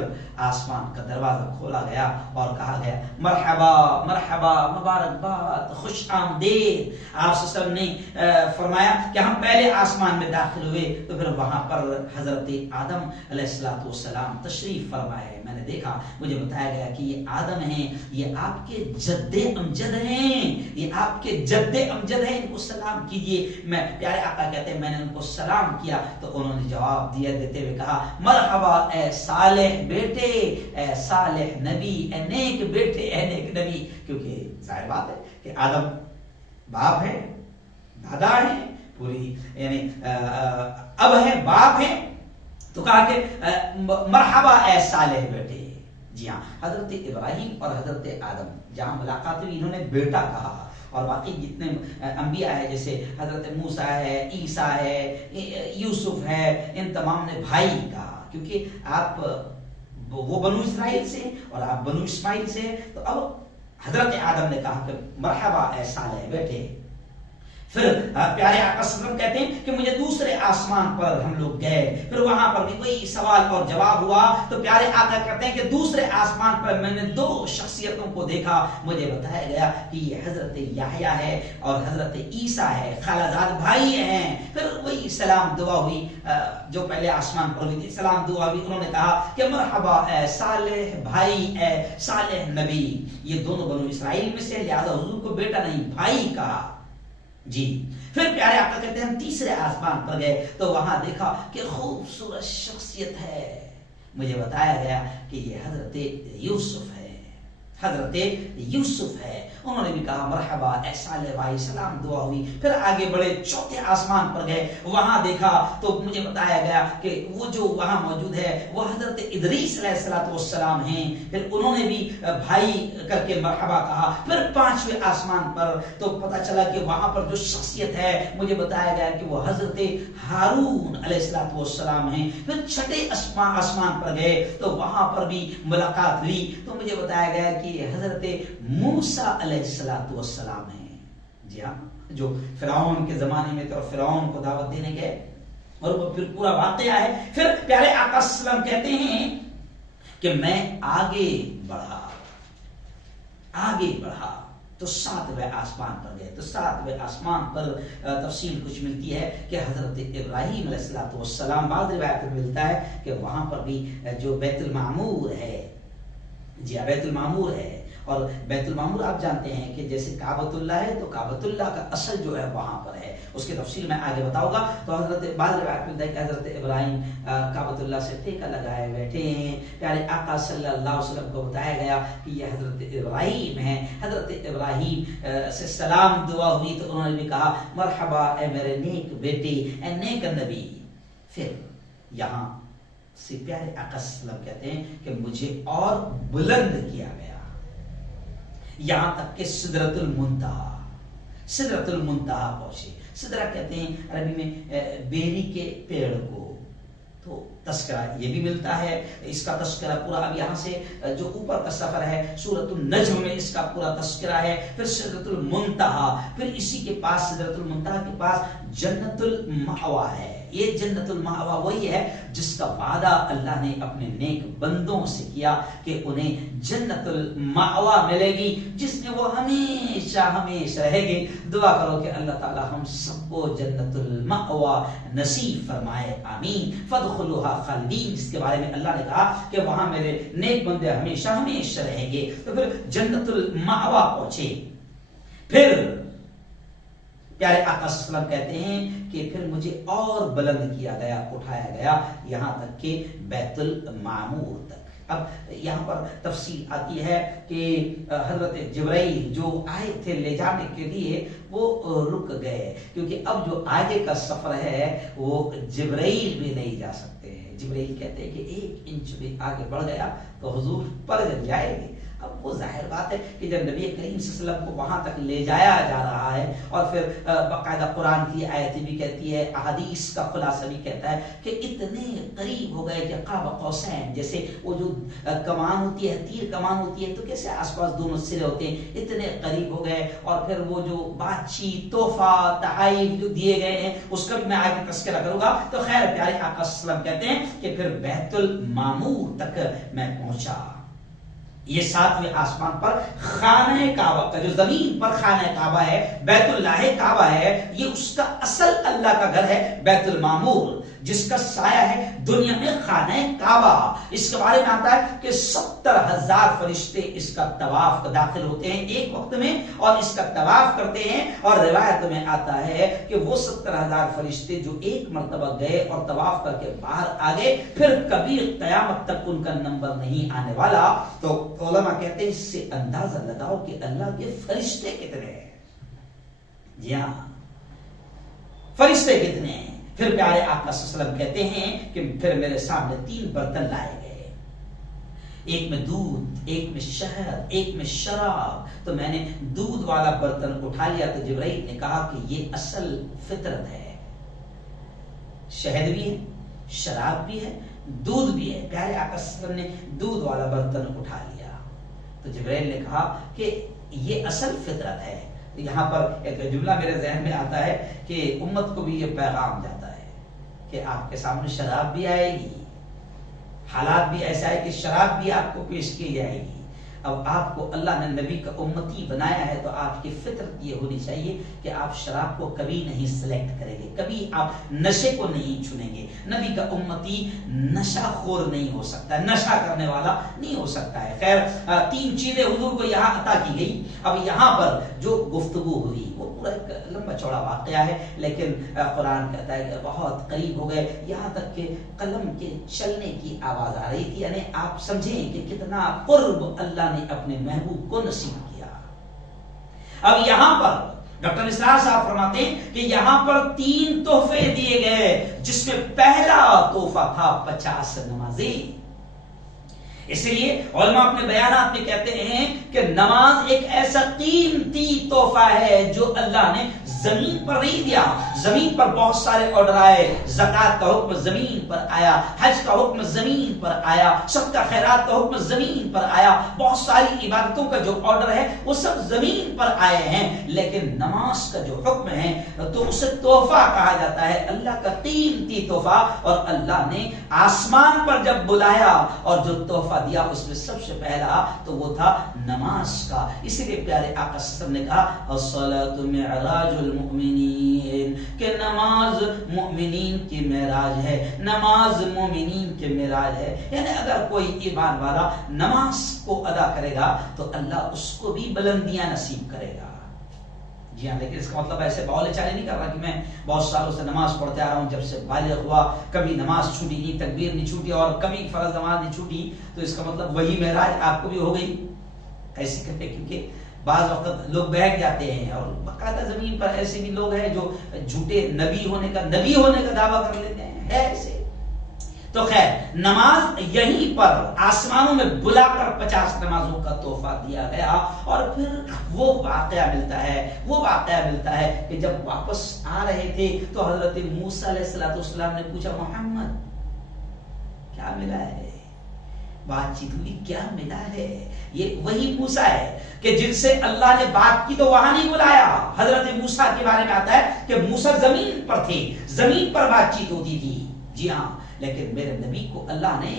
آسمان کا دروازہ کھولا گیا اور کہا گیا مرحبا مرحبا، مبارکباد، خوش آمدید۔ آپ صلی اللہ علیہ وسلم نے فرمایا کہ ہم پہلے آسمان میں داخل ہوئے تو پھر وہاں پر حضرت آدم علیہ السلام تشریف فرمائے۔ میں نے دیکھا، مجھے بتایا گیا کہ یہ آدم ہیں، یہ آپ کے جد امجد ہیں، یہ آپ کے جد امجد ہیں، ان کو سلام کیجئے۔ میں پیارے آقا کہتے ہیں میں نے ان کو سلام کیا تو انہوں نے جواب دیا دیتے ہوئے کہا مرحبا اے صالح بیٹے، اے صالح نبی، اے نیک بیٹے، اے نیک نبی۔ کیونکہ ظاہر بات ہے کہ آدم باپ ہے، دادا ہے، پوری یعنی اب ہے، باپ ہے، تو کہا کہ مرحبا اے صالح بیٹے۔ جی ہاں، حضرت ابراہیم اور حضرت آدم جہاں ملاقات ہوئی انہوں نے بیٹا کہا، اور باقی جتنے انبیاء ہیں جیسے حضرت موسیٰ ہے، عیسیٰ ہے، یوسف ہے، ان تمام نے بھائی کہا، کیونکہ آپ وہ بنو اسرائیل سے اور آپ بنو اسماعیل سے۔ تو اب حضرت آدم نے کہا کہ مرحبا اے صالح بیٹے۔ پھر پیارے آقا صلی اللہ علیہ وسلم کہتے ہیں کہ مجھے دوسرے آسمان پر ہم لوگ گئے، پھر وہاں پر بھی وہی سوال اور جواب ہوا۔ تو پیارے آقا کہتے ہیں کہ دوسرے آسمان پر میں نے دو شخصیتوں کو دیکھا، مجھے بتایا گیا کہ یہ حضرت یحییٰ ہے اور حضرت عیسیٰ ہے، خالہ زاد بھائی ہیں۔ پھر وہی سلام دعا ہوئی جو پہلے آسمان پر ہوئی تھی، سلام دعا ہوئی، انہوں نے کہا کہ مرحبا اے صالح بھائی، اے صالح نبی۔ یہ دونوں بنو اسرائیل میں سے، لہذا حضور کو بیٹا نہیں بھائی کہا۔ جی پھر پیارے آقا کہتے ہیں ہم تیسرے آسمان پر گئے تو وہاں دیکھا کہ خوبصورت شخصیت ہے، مجھے بتایا گیا کہ یہ حضرت یوسف ہے، حضرت یوسف ہے. انہوں نے بھی کہا مرحبا اے صالح بھائی, سلام دعا ہوئی. پھر آگے بڑھے, چوتھے آسمان پر گئے, وہاں دیکھا تو مجھے بتایا گیا کہ وہ جو وہاں موجود ہے وہ حضرت ادریس علیہ السلام ہیں. پھر انہوں نے بھی بھائی کر کے مرحبا کہا. پھر پانچویں آسمان پر تو پتا چلا کہ وہاں پر جو شخصیت ہے مجھے بتایا گیا کہ وہ حضرت ہارون علیہ السلام ہیں. پھر چھٹے آسمان پر گئے تو وہاں پر بھی ملاقات ہوئی تو مجھے بتایا گیا کہ حضرت موسیٰ علیہ السلام ہیں. جی ہاں, جو فرعون کے زمانے میں تھے اور فرعون کو دعوت دینے گئے, اور وہ پھر پورا واقعہ ہے. پھر پیارے آقا صلی اللہ علیہ وسلم کہتے ہیں کہ میں آگے بڑھا تو 7ویں آسمان پر گئے. تو 7ویں آسمان پر تفصیل کچھ ملتی ہے کہ حضرت ابراہیم علیہ السلام, بعض روایت میں ملتا ہے کہ وہاں پر بھی جو بیت المعمور ہے, جی ہاں بیت المعمور ہے, اور بیت المعمور آپ جانتے ہیں کہ جیسے کعبۃ اللہ ہے تو کعبۃ اللہ کا اصل جو ہے وہاں پر ہے. اس کی تفصیل میں آگے بتاؤں گا. تو حضرت بعض روایت میں کہ حضرت ابراہیم کعبۃ اللہ سے ٹیکا لگائے بیٹھے ہیں. پیارے آقا صلی اللہ علیہ وسلم کو بتایا گیا کہ یہ حضرت ابراہیم ہیں. حضرت ابراہیم سے سلام دعا ہوئی تو انہوں نے بھی کہا مرحبا اے میرے نیک بیٹے, اے نیک نبی. پھر یہاں سے پیارے آقا صلی اللہ علیہ وسلم کہتے ہیں کہ مجھے اور بلند کیا گیا, یہاں تک کہ سدرۃ المنتہا پہنچے. سدرہ کہتے ہیں عربی میں بیری کے پیڑ کو. تو تذکرہ یہ بھی ملتا ہے, اس کا تذکرہ پورا اب یہاں سے جو اوپر کا سفر ہے سورۃ النجم میں اس کا پورا تذکرہ ہے. پھر سدرۃ المنتہا, پھر اسی کے پاس سدرۃ المنتہا کے پاس جنت المأوا ہے. یہ جنت المأوا وہی ہے جس کا وعدہ اللہ نے اپنے نیک بندوں سے کیا کہ انہیں جنت المأوا ملے گی جس میں وہ ہمیشہ ہمیشہ رہے گی. دعا کرو کہ اللہ تعالی ہم سب کو جنت المأوا نصیب فرمائے, آمین. فادخلوها خالدین, جس کے بارے میں اللہ نے کہا کہ وہاں میرے نیک بندے ہمیشہ ہمیشہ رہیں گے. تو پھر جنت المأوا پہنچے. پھر پیارے آقا صلی اللہ علیہ وسلم کہتے ہیں کہ پھر مجھے اور بلند کیا گیا, اٹھایا گیا یہاں تک کہ بیت المعمور تک. اب یہاں پر تفصیل آتی ہے کہ حضرت جبرائیل جو آئے تھے لے جانے کے لیے وہ رک گئے, کیونکہ اب جو آگے کا سفر ہے وہ جبرائیل بھی نہیں جا سکتے ہیں. جبرائیل کہتے ہیں کہ 1 انچ بھی آگے بڑھ گیا تو حضور پر جائے گے. اب وہ ظاہر بات ہے کہ جب نبی کریم صلی اللہ علیہ وسلم کو وہاں تک لے جایا جا رہا ہے, اور پھر باقاعدہ قرآن کی آیت بھی کہتی ہے, احادیث کا خلاصہ بھی کہتا ہے کہ اتنے قریب ہو گئے کہ قاب قوسین, جیسے وہ جو کمان ہوتی ہے, تیر کمان ہوتی ہے تو کیسے آس پاس دونوں سرے ہوتے ہیں, اتنے قریب ہو گئے. اور پھر وہ جو بات چیت, تحفہ, تحائف جو دیے گئے ہیں اس کا بھی میں آگے تذکرہ کروں گا. تو خیر پیارے آقا صلی اللہ علیہ وسلم کہتے ہیں کہ پھر بیت المعمور تک میں پہنچا. یہ 7ویں آسمان پر خانہ کعبہ کا, جو زمین پر خانہ کعبہ ہے, بیت اللہ کعبہ ہے, یہ اس کا اصل اللہ کا گھر ہے بیت المعمور, جس کا سایہ ہے دنیا میں خانہ کعبہ. اس کے بارے میں آتا ہے کہ 70,000 فرشتے اس کا طواف داخل ہوتے ہیں ایک وقت میں اور اس کا طواف کرتے ہیں. اور روایت میں آتا ہے کہ وہ 70,000 فرشتے جو ایک مرتبہ گئے اور طواف کر کے باہر آ گئے, پھر کبھی قیامت تک ان کا نمبر نہیں آنے والا. تو علماء کہتے ہیں اس سے اندازہ لگاؤ کہ اللہ کے فرشتے کتنے ہیں. جی ہاں, فرشتے کتنے ہیں. پھر پیارے آقا صلی اللہ علیہ وسلم کہتے ہیں کہ پھر میرے سامنے 3 برتن لائے گئے, ایک میں دودھ, ایک میں شہد, ایک میں شراب. تو میں نے دودھ والا برتن اٹھا لیا تو جبرائیل نے کہا کہ یہ اصل فطرت ہے, شہد بھی ہے, شراب بھی ہے, دودھ بھی ہے. پیارے آقا صلی اللہ علیہ وسلم نے دودھ والا برتن اٹھا لیا تو جبرائیل نے کہا کہ یہ اصل فطرت ہے. یہاں پر ایک جملہ میرے ذہن میں آتا ہے کہ امت کو بھی یہ پیغام جاتا ہے کہ آپ کے سامنے شراب بھی آئے گی, حالات بھی ایسا ہے کہ شراب بھی آپ کو پیش کی جائے گی. اب آپ کو اللہ نے نبی کا امتی بنایا ہے تو آپ کی فطرت یہ ہونی چاہیے کہ آپ شراب کو کبھی نہیں سلیکٹ کریں گے, کبھی آپ نشے کو نہیں چنیں گے. نبی کا امتی نشہ خور نہیں ہو سکتا, نشہ کرنے والا نہیں ہو سکتا ہے. خیر 3 چیزیں حضور کو یہاں عطا کی گئی. اب یہاں پر جو گفتگو ہوئی وہ پورا ایک لمبا چوڑا واقعہ ہے، لیکن قرآن کہتا ہے کہ بہت قریب ہو گئے، یہاں تک کہ قلم کے چلنے کی آواز آ رہی تھی. یعنی آپ سمجھیں کہ کتنا قرب اللہ نے اپنے محبوب کو نصیب کیا. اب یہاں پر ڈاکٹر اسرار صاحب فرماتے ہیں کہ یہاں پر 3 تحفے دیے گئے، جس میں پہلا تحفہ تھا 50 نمازیں. اس لیے علماء اپنے بیانات میں کہتے ہیں کہ نماز ایک ایسا قیمتی تحفہ ہے جو اللہ نے زمین پر نہیں دیا. زمین پر بہت سارے آرڈر آئے، زکوٰۃ کا حکم زمین پر آیا، حج کا حکم زمین پر آیا، صدقہ خیرات کا حکم زمین پر آیا، بہت ساری عبادتوں کا جو آرڈر ہے وہ سب زمین پر آئے ہیں. لیکن نماز کا جو حکم ہے تو اسے تحفہ کہا جاتا ہے، اللہ کا قیمتی تحفہ. اور اللہ نے آسمان پر جب بلایا اور جو تحفہ دیا اس میں سب سے پہلا تو وہ تھا نماز کا. اسی لیے پیارے آقا صلی اللہ علیہ وسلم نے کہا الصلاۃ معراج المؤمنین، کہ نماز مومنین کی معراج ہے، نماز مومنین کی معراج ہے. یعنی اگر کوئی ایمان والا نماز کو ادا کرے گا تو اللہ اس کو بھی بلندیاں نصیب کرے گا. جی ہاں، لیکن اس کا مطلب ایسے بولے چالے نہیں کر رہا کہ میں بہت سالوں سے نماز پڑھتے آ رہا ہوں، جب سے بالغ ہوا کبھی نماز چھوٹی نہیں، تکبیر نہیں چھوٹی اور کبھی فرض نماز نہیں چھوٹی، تو اس کا مطلب وہی معراج آپ کو بھی ہو گئی. ایسی کرتے، کیونکہ بعض وقت لوگ بیٹھ جاتے ہیں اور باقاعدہ زمین پر ایسے بھی لوگ ہیں جو جھوٹے نبی ہونے کا دعویٰ کر لیتے ہیں ایسے. تو خیر، نماز یہیں پر آسمانوں میں بلا کر 50 نمازوں کا تحفہ دیا گیا. اور پھر وہ واقعہ ملتا ہے کہ جب واپس آ رہے تھے تو حضرت موسیٰ علیہ السلام نے پوچھا محمد کیا ملا ہے؟ بات چیت ہوئی، کیا ملا ہے؟ یہ وہی موسیٰ ہے کہ جن سے اللہ نے بات کی تو وہاں نہیں بلایا. حضرت موسیٰ کے بارے میں آتا ہے کہ موسیٰ زمین پر تھے، زمین پر بات چیت ہوتی تھی. جی ہاں، لیکن میرے نبی کو اللہ نے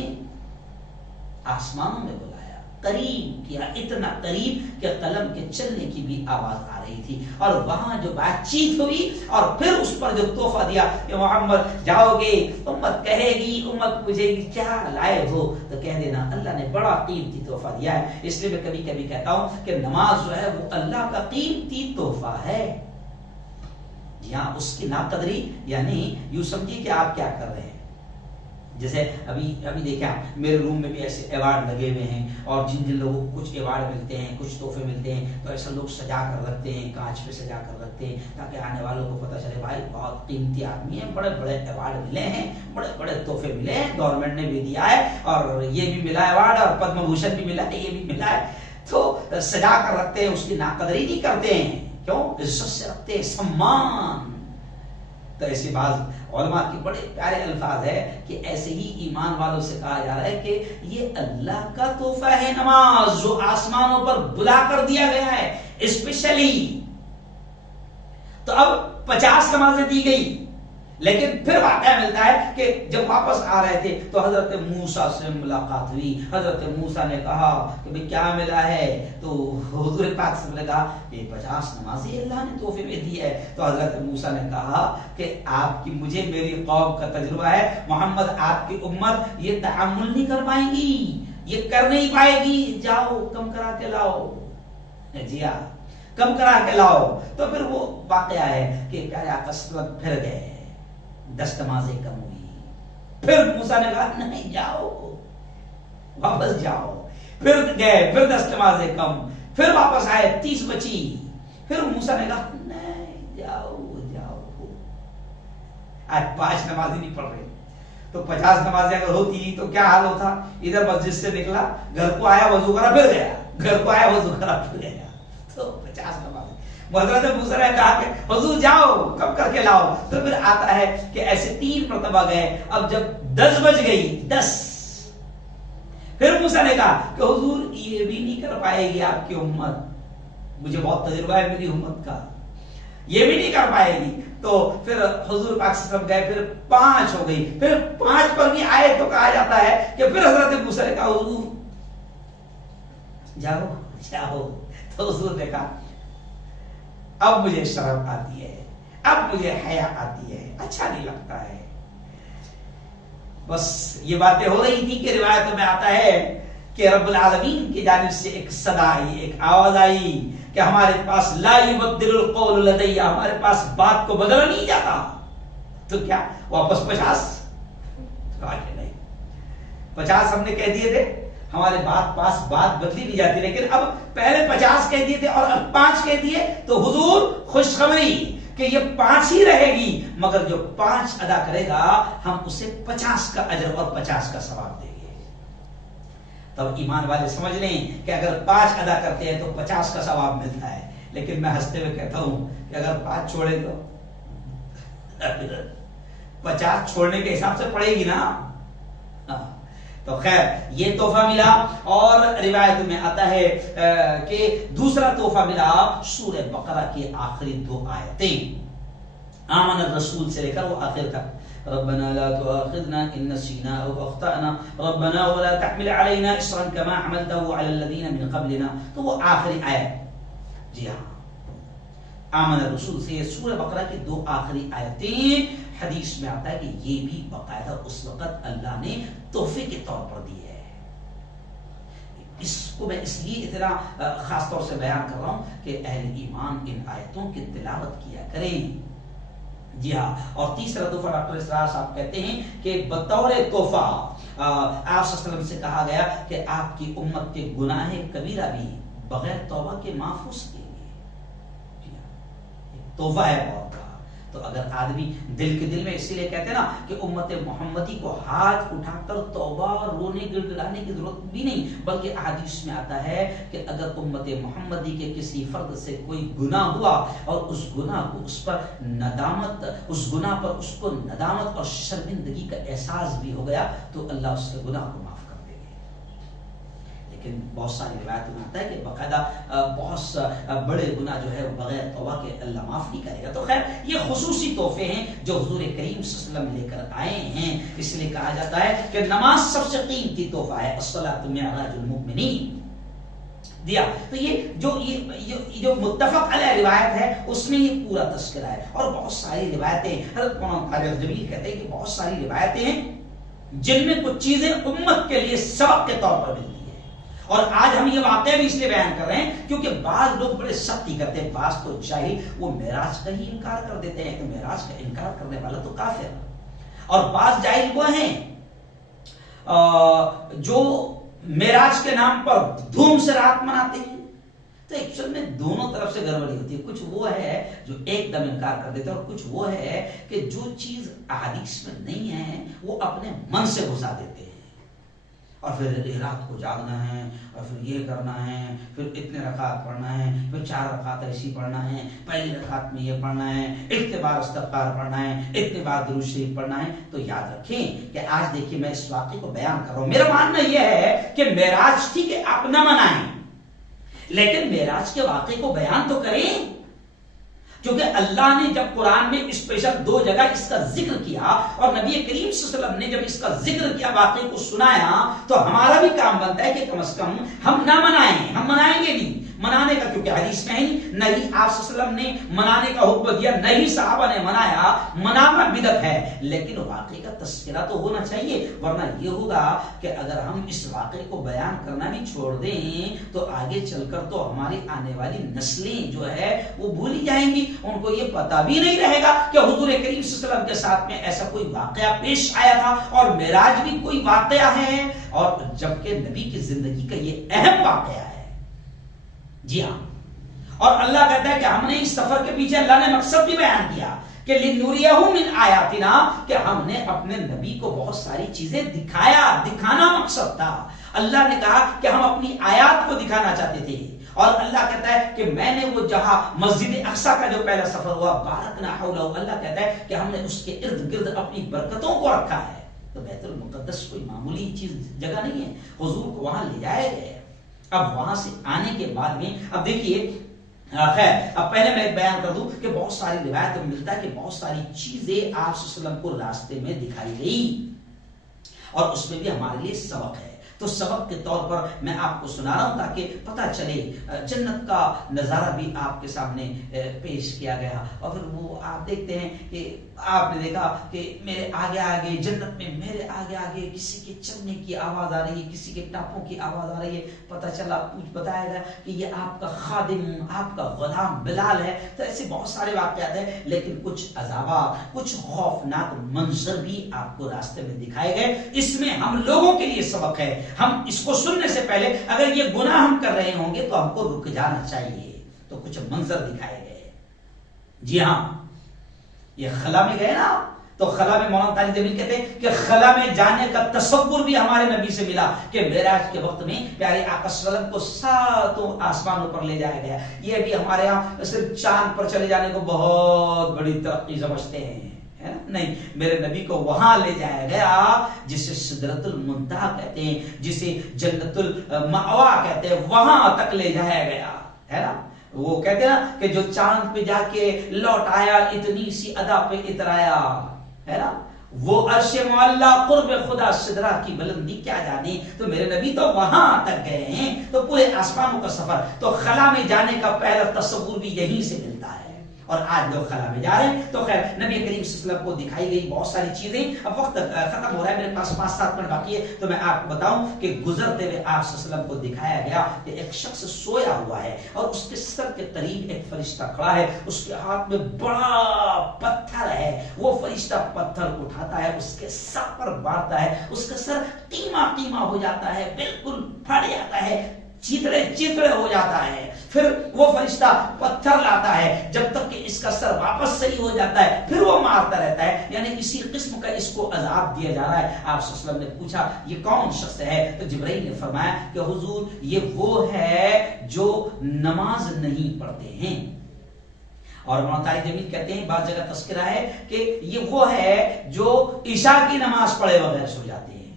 آسمانوں میں بلایا، قریب کیا، اتنا قریب کہ قلم کے چلنے کی بھی آواز آ رہی تھی. اور وہاں جو بات چیت ہوئی اور پھر اس پر جو تحفہ دیا کہ محمد جاؤ گے، امت کہے گی، امت پوچھے گی کیا لائے ہو، تو کہہ دینا اللہ نے بڑا قیمتی تحفہ دیا ہے. اس لیے میں کبھی کبھی کہتا ہوں کہ نماز جو ہے وہ اللہ کا قیمتی تحفہ ہے. جی ہاں، اس کی ناقدری یعنی یوں سمجھیے کہ آپ کیا کر رہے ہیں. جیسے ابھی دیکھیں آپ، میرے روم میں بھی ایسے ایوارڈ لگے ہوئے ہیں، اور جن لوگوں کو کچھ ایوارڈ ملتے ہیں، کچھ تحفے ملتے ہیں، تو ایسا لوگ سجا کر رکھتے ہیں، کانچ پہ سجا کر رکھتے ہیں تاکہ آنے والوں کو پتہ چلے بھائی بہت قیمتی آدمی ہے، بڑے بڑے ایوارڈ ملے ہیں، بڑے بڑے تحفے ملے ہیں، گورنمنٹ نے بھی دیا ہے، اور یہ بھی ملا ایوارڈ، اور پدم بھوشن بھی ملا ہے، یہ بھی ملا ہے. تو سجا کر رکھتے ہیں، اس کی ناقدری نہیں کرتے ہیں. کیوں؟ عزت سے رکھتے ہیں، سمان. تو ایسی بعض علماء کی بڑے پیارے الفاظ ہے کہ ایسے ہی ایمان والوں سے کہا جا رہا ہے کہ یہ اللہ کا تحفہ ہے نماز، جو آسمانوں پر بلا کر دیا گیا ہے اسپیشلی. تو اب 50 نمازیں دی گئی، لیکن پھر واقعہ ملتا ہے کہ جب واپس آ رہے تھے تو حضرت موسیٰ سے ملاقات ہوئی. حضرت موسیٰ نے کہا کہ بھئی کیا ملا ہے؟ تو حضور پاک صلی اللہ علیہ وسلم نے کہا کہ 50 نمازیں اللہ نے تحفے میں دی ہے. تو حضرت موسیٰ نے کہا کہ آپ کی، مجھے میری قوم کا تجربہ ہے، محمد آپ کی امت یہ تحمل نہیں کر پائیں گی، یہ کر نہیں پائے گی، جاؤ کم کرا کے لاؤ. جی ہاں، کم کرا کے لاؤ. تو پھر وہ واقعہ ہے کہ پیارے آقا صلی اللہ علیہ وسلم پھر گئے، 10 نمازیں کم ہوئی. پھر موسیٰ نے کہا نہیں، جاؤ واپس جاؤ. پھر گئے، پھر 10 نمازیں کم، پھر واپس آئے، 30 بچی. پھر موسیٰ نے کہا نہیں، جاؤ. آج 5 نمازیں نہیں پڑھ رہے، تو 50 نمازیں اگر ہوتی تو کیا حال ہوتا؟ ادھر مسجد سے نکلا، گھر کو آیا، وضو کرا، پھر گیا، گھر کو آیا، وضو کرا، پھر گیا. تو 50 نمازیں. حضرت موسیٰ نے کہا کہ حضور جاؤ کم کر کے لاؤ. تو پھر آتا ہے کہ ایسے 3 مرتبہ گئے. اب جب 10 بج گئی، 10، پھر موسیٰ نے کہا کہ حضور یہ بھی نہیں کر پائے گی آپ کی امت، مجھے بہت تجربہ ہے میری امت کا، یہ بھی نہیں کر پائے گی. تو پھر حضور پاک صلی اللہ علیہ وسلم گئے، پھر 5 ہو گئی. پھر 5 پر بھی آئے تو کہا جاتا ہے کہ پھر حضرت موسیٰ نے کہا حضور جاؤ جاؤ. تو حضور نے کہا اب مجھے شرم آتی ہے، اب مجھے حیا آتی ہے، اچھا نہیں لگتا ہے. بس یہ باتیں ہو رہی تھی کہ روایتوں میں آتا ہے کہ رب العالمین کی جانب سے ایک صدا آئی، ایک آواز آئی کہ ہمارے پاس لا یبدل القول لدی، ہمارے پاس بات کو بدلا نہیں جاتا، تو کیا واپس 50؟ کہا کہ نہیں، 50 ہم نے کہہ دیے تھے، ہمارے پاس بات بدلی نہیں جاتی، لیکن اب پہلے 50 کہہ دیے تھے اور اب 5 کہہ دیے، تو حضور خوشخبری کہ یہ 5 ہی رہے گی، مگر جو 5 ادا کرے گا ہم اسے 50 کا اجر اور 50 کا ثواب دیں گے۔ تب ایمان والے سمجھ لیں کہ اگر 5 ادا کرتے ہیں تو 50 کا ثواب ملتا ہے، لیکن میں ہنستے ہوئے کہتا ہوں کہ اگر 5 چھوڑے تو 50 چھوڑنے کے حساب سے پڑے گی نا۔ تو خیر یہ تحفہ ملا، اور روایت میں آتا ہے کہ دوسرا تحفہ ملا سورہ بقرہ کی آخری 2 آیتیں، آمن الرسول سے لے کر وہ آخر تک، ربنا لا تؤاخذنا ان نسينا او اخطانا ربنا ولا تحمل علينا اصرا كما حملته على الذين من قبلنا، تو وہ آخری آیت، جی ہاں آمن الرسول سے سورہ بقرہ کی 2 آخری آیتیں، حدیث میں آتا ہے کہ یہ بھی باقاعدہ اس وقت اللہ نے تحفے کے طور پر دی ہے۔ اس کو میں اس لیے اتنا خاص طور سے بیان کر رہا ہوں کہ اہل ایمان ان آیتوں کی تلاوت کیا کریں، جی ہاں۔ اور تیسرا تحفہ ڈاکٹر اسرار صاحب کہتے ہیں کہ بطور تحفہ آپ صلی اللہ علیہ وسلم سے کہا گیا کہ آپ کی امت کے گناہ کبیرہ بھی بغیر توبہ کے معاف ہو سکیں گے، جی ہاں تحفہ ہے بہت بڑا۔ تو اگر آدمی دل کے دل میں، اسی لیے کہتے ہیں نا کہ امت محمدی کو ہاتھ اٹھا کر توبہ رونے گڑ گڑانے کی ضرورت بھی نہیں، بلکہ احادیث میں آتا ہے کہ اگر امت محمدی کے کسی فرد سے کوئی گناہ ہوا اور اس گناہ کو اس پر ندامت، اس گناہ پر اس کو ندامت اور شرمندگی کا احساس بھی ہو گیا تو اللہ اس کے گناہ کو معاف کر دے گے۔ لیکن بہت ساری روایتوں میں آتا ہے کہ باقاعدہ بہت بڑے گناہ جو ہے وہ بغیر توبہ کے اللہ معاف نہیں کرے گا۔ تو خیر یہ خصوصی تحفے ہیں جو حضور کریم صلی اللہ علیہ وسلم لے کر آئے ہیں، اس لیے کہا جاتا ہے کہ نماز سب سے قیمتی تحفہ ہے، الصلاۃ معراج المؤمنین دیا۔ تو یہ جو متفق علیہ روایت ہے اس میں یہ پورا تذکرہ ہے، اور بہت ساری روایتیں، حضرت مولانا طارق جمیل کہتے ہیں کہ بہت ساری روایتیں ہیں جن میں کچھ چیزیں امت کے لیے سبق کے طور پر ملتی ہیں، اور آج ہم یہ واقعہ بھی اس لیے بیان کر رہے ہیں کیونکہ بعض لوگ بڑے سختی کرتے ہیں، بعض تو جاہل وہ معراج کا ہی انکار کر دیتے ہیں کہ معراج کا انکار کرنے والا تو کافر ہے، اور بعض جاہل وہ ہیں جو معراج کے نام پر دھوم سے رات مناتے ہیں۔ تو ایکچوئل میں دونوں طرف سے گڑبڑی ہوتی ہے، کچھ وہ ہے جو ایک دم انکار کر دیتے ہیں، اور کچھ وہ ہے کہ جو چیز احادیث میں نہیں ہے وہ اپنے من سے گھسا دیتے ہیں، اور پھر رات کو جاگنا ہے، اور پھر یہ کرنا ہے، پھر اتنے رکعت پڑھنا ہے، پھر 4 رکعت ایسی پڑھنا ہے، پہلی رکعت میں یہ پڑھنا ہے، اتنے بار استغفار پڑھنا ہے، اتنے بار درود شریف پڑھنا ہے۔ تو یاد رکھیں کہ آج دیکھیے میں اس واقعے کو بیان کر رہا ہوں، میرا ماننا یہ ہے کہ معراج ٹھیک ہے آپ نہ منائیں، لیکن معراج کے واقعے کو بیان تو کریں، کیونکہ اللہ نے جب قرآن میں اسپیشل 2 جگہ اس کا ذکر کیا اور نبی کریم صلی اللہ علیہ وسلم نے جب اس کا ذکر کیا، واقعے کو سنایا، تو ہمارا بھی کام بنتا ہے کہ کم از کم ہم نہ منائیں، ہم منائیں گے نہیں، منانے کا کیونکہ حدیث میں نہ ہی آپ صلی اللہ علیہ وسلم نے منانے کا حکم دیا، نہ ہی صحابہ نے منایا، منانا بدعت ہے، لیکن واقعے کا تذکرہ تو ہونا چاہیے، ورنہ یہ ہوگا کہ اگر ہم اس واقعے کو بیان کرنا بھی چھوڑ دیں تو آگے چل کر تو ہماری آنے والی نسلیں جو ہے وہ بھولی جائیں گی، ان کو یہ پتا بھی نہیں رہے گا کہ حضور کریم صلی اللہ علیہ وسلم کے ساتھ میں ایسا کوئی واقعہ پیش آیا تھا، اور معراج بھی کوئی واقعہ ہے، اور جبکہ نبی کی زندگی کا یہ اہم واقعہ ہے، جی ہاں۔ اور اللہ کہتا ہے کہ ہم نے اس سفر کے پیچھے اللہ نے مقصد بھی بیان کیا کہ لِنُرِيَهُ مِنْ آیَاتِنَا، کہ ہم نے اپنے نبی کو بہت ساری چیزیں دکھانا مقصد تھا۔ اللہ نے کہا کہ ہم اپنی آیات کو دکھانا چاہتے تھے، اور اللہ کہتا ہے کہ میں نے وہ جہاں مسجد اقصیٰ کا جو پہلا سفر ہوا، بارکنا حولہ، اللہ کہتا ہے کہ ہم نے اس کے ارد گرد اپنی برکتوں کو رکھا ہے۔ تو بیت المقدس کوئی معمولی چیز جگہ نہیں ہے، حضور کو وہاں لے جایا گیا ہے۔ اب وہاں سے آنے کے بعد میں اب دیکھیے، خیر اب پہلے میں ایک بیان کر دوں کہ بہت ساری روایت میں ملتا ہے کہ بہت ساری چیزیں آپ صلی اللہ علیہ وسلم کو راستے میں دکھائی گئی، اور اس میں بھی ہمارے لیے سبق ہے۔ تو سبق کے طور پر میں آپ کو سنا رہا ہوں تاکہ پتہ چلے، جنت کا نظارہ بھی آپ کے سامنے پیش کیا گیا۔ اور پھر وہ آپ دیکھتے ہیں کہ آپ نے دیکھا کہ میرے آگے آگے جنت میں، میرے آگے آگے کسی کے چلنے کی آواز آ رہی ہے، کسی کے ٹاپوں کی آواز آ رہی ہے۔ پتہ چلا، کچھ بتایا گیا کہ یہ آپ کا خادم، آپ کا غلام بلال ہے۔ تو ایسے بہت سارے واقعات ہیں، لیکن کچھ عذابات، کچھ خوفناک منظر بھی آپ کو راستے میں دکھائے گئے۔ اس میں ہم لوگوں کے لیے سبق ہے۔ ہم اس کو سننے سے پہلے اگر یہ گناہ ہم کر رہے ہوں گے تو ہم کو رک جانا چاہیے۔ تو کچھ منظر دکھائے گئے۔ جی ہاں، یہ خلا میں گئے نا، تو خلا میں مولانا طارق جمیل کہتے ہیں کہ خلا میں جانے کا تصور بھی ہمارے نبی سے ملا کہ معراج کے وقت میں پیارے آقا صلی اللہ علیہ وسلم کو ساتوں آسمانوں پر لے جایا گیا۔ یہ بھی ہمارے ہاں صرف چاند پر چلے جانے کو بہت بڑی ترقی سمجھتے ہیں، نہیں، میرے نبی کو وہاں لے جایا گیا جسے سدرۃ المنتہا کہتے ہیں، جسے جنت المأوا کہتے ہیں، وہاں تک لے جایا گیا ہے نا۔ وہ کہتے ہیں نا کہ جو چاند پہ جا کے لوٹ آیا اتنی سی ادا پہ اترایا، ہے نا۔ وہ عرش معلا قرب خدا سدرہ کی بلندی کیا جانے۔ تو میرے نبی تو وہاں تک گئے ہیں، تو پورے آسمانوں کا سفر، تو خلا میں جانے کا پہلا تصور بھی یہیں سے ملتا ہے۔ اور آج لوگ خلا میں جا رہے ہیں۔ تو خیر، نبی کریم صلی اللہ علیہ وسلم کو دکھائی گئی بہت ساری چیزیں۔ اب وقت ختم ہو رہا ہے، میرے پاس 5-7 منٹ باقی ہے، تو میں آپ کو بتاؤں کہ گزرتے ہوئے آپ صلی اللہ علیہ وسلم کو دکھایا گیا کہ ایک شخص سویا ہوا ہے اور اس کے سر کے قریب ایک فرشتہ کھڑا ہے، اس کے ہاتھ میں بڑا پتھر ہے۔ وہ فرشتہ پتھر اٹھاتا ہے، اس کے سر پر مارتا ہے، اس کا سر قیمہ ہو جاتا ہے، بالکل پھٹ جاتا ہے، چیتڑے ہو جاتا ہے۔ پھر وہ فرشتہ پتھر لاتا ہے، جب تک کہ اس کا سر واپس صحیح ہو جاتا ہے، پھر وہ مارتا رہتا ہے، یعنی اسی قسم کا اس کو عذاب دیا جا رہا ہے۔ آپ صلی اللہ علیہ وسلم نے پوچھا یہ کون شخص ہے؟ تو جبرائیل نے فرمایا کہ حضور یہ وہ ہے جو نماز نہیں پڑھتے ہیں۔ اور مولانا طارق جمیل کہتے ہیں، بعض جگہ تذکرہ ہے کہ یہ وہ ہے جو عشاء کی نماز پڑھے بغیر سو جاتے ہیں۔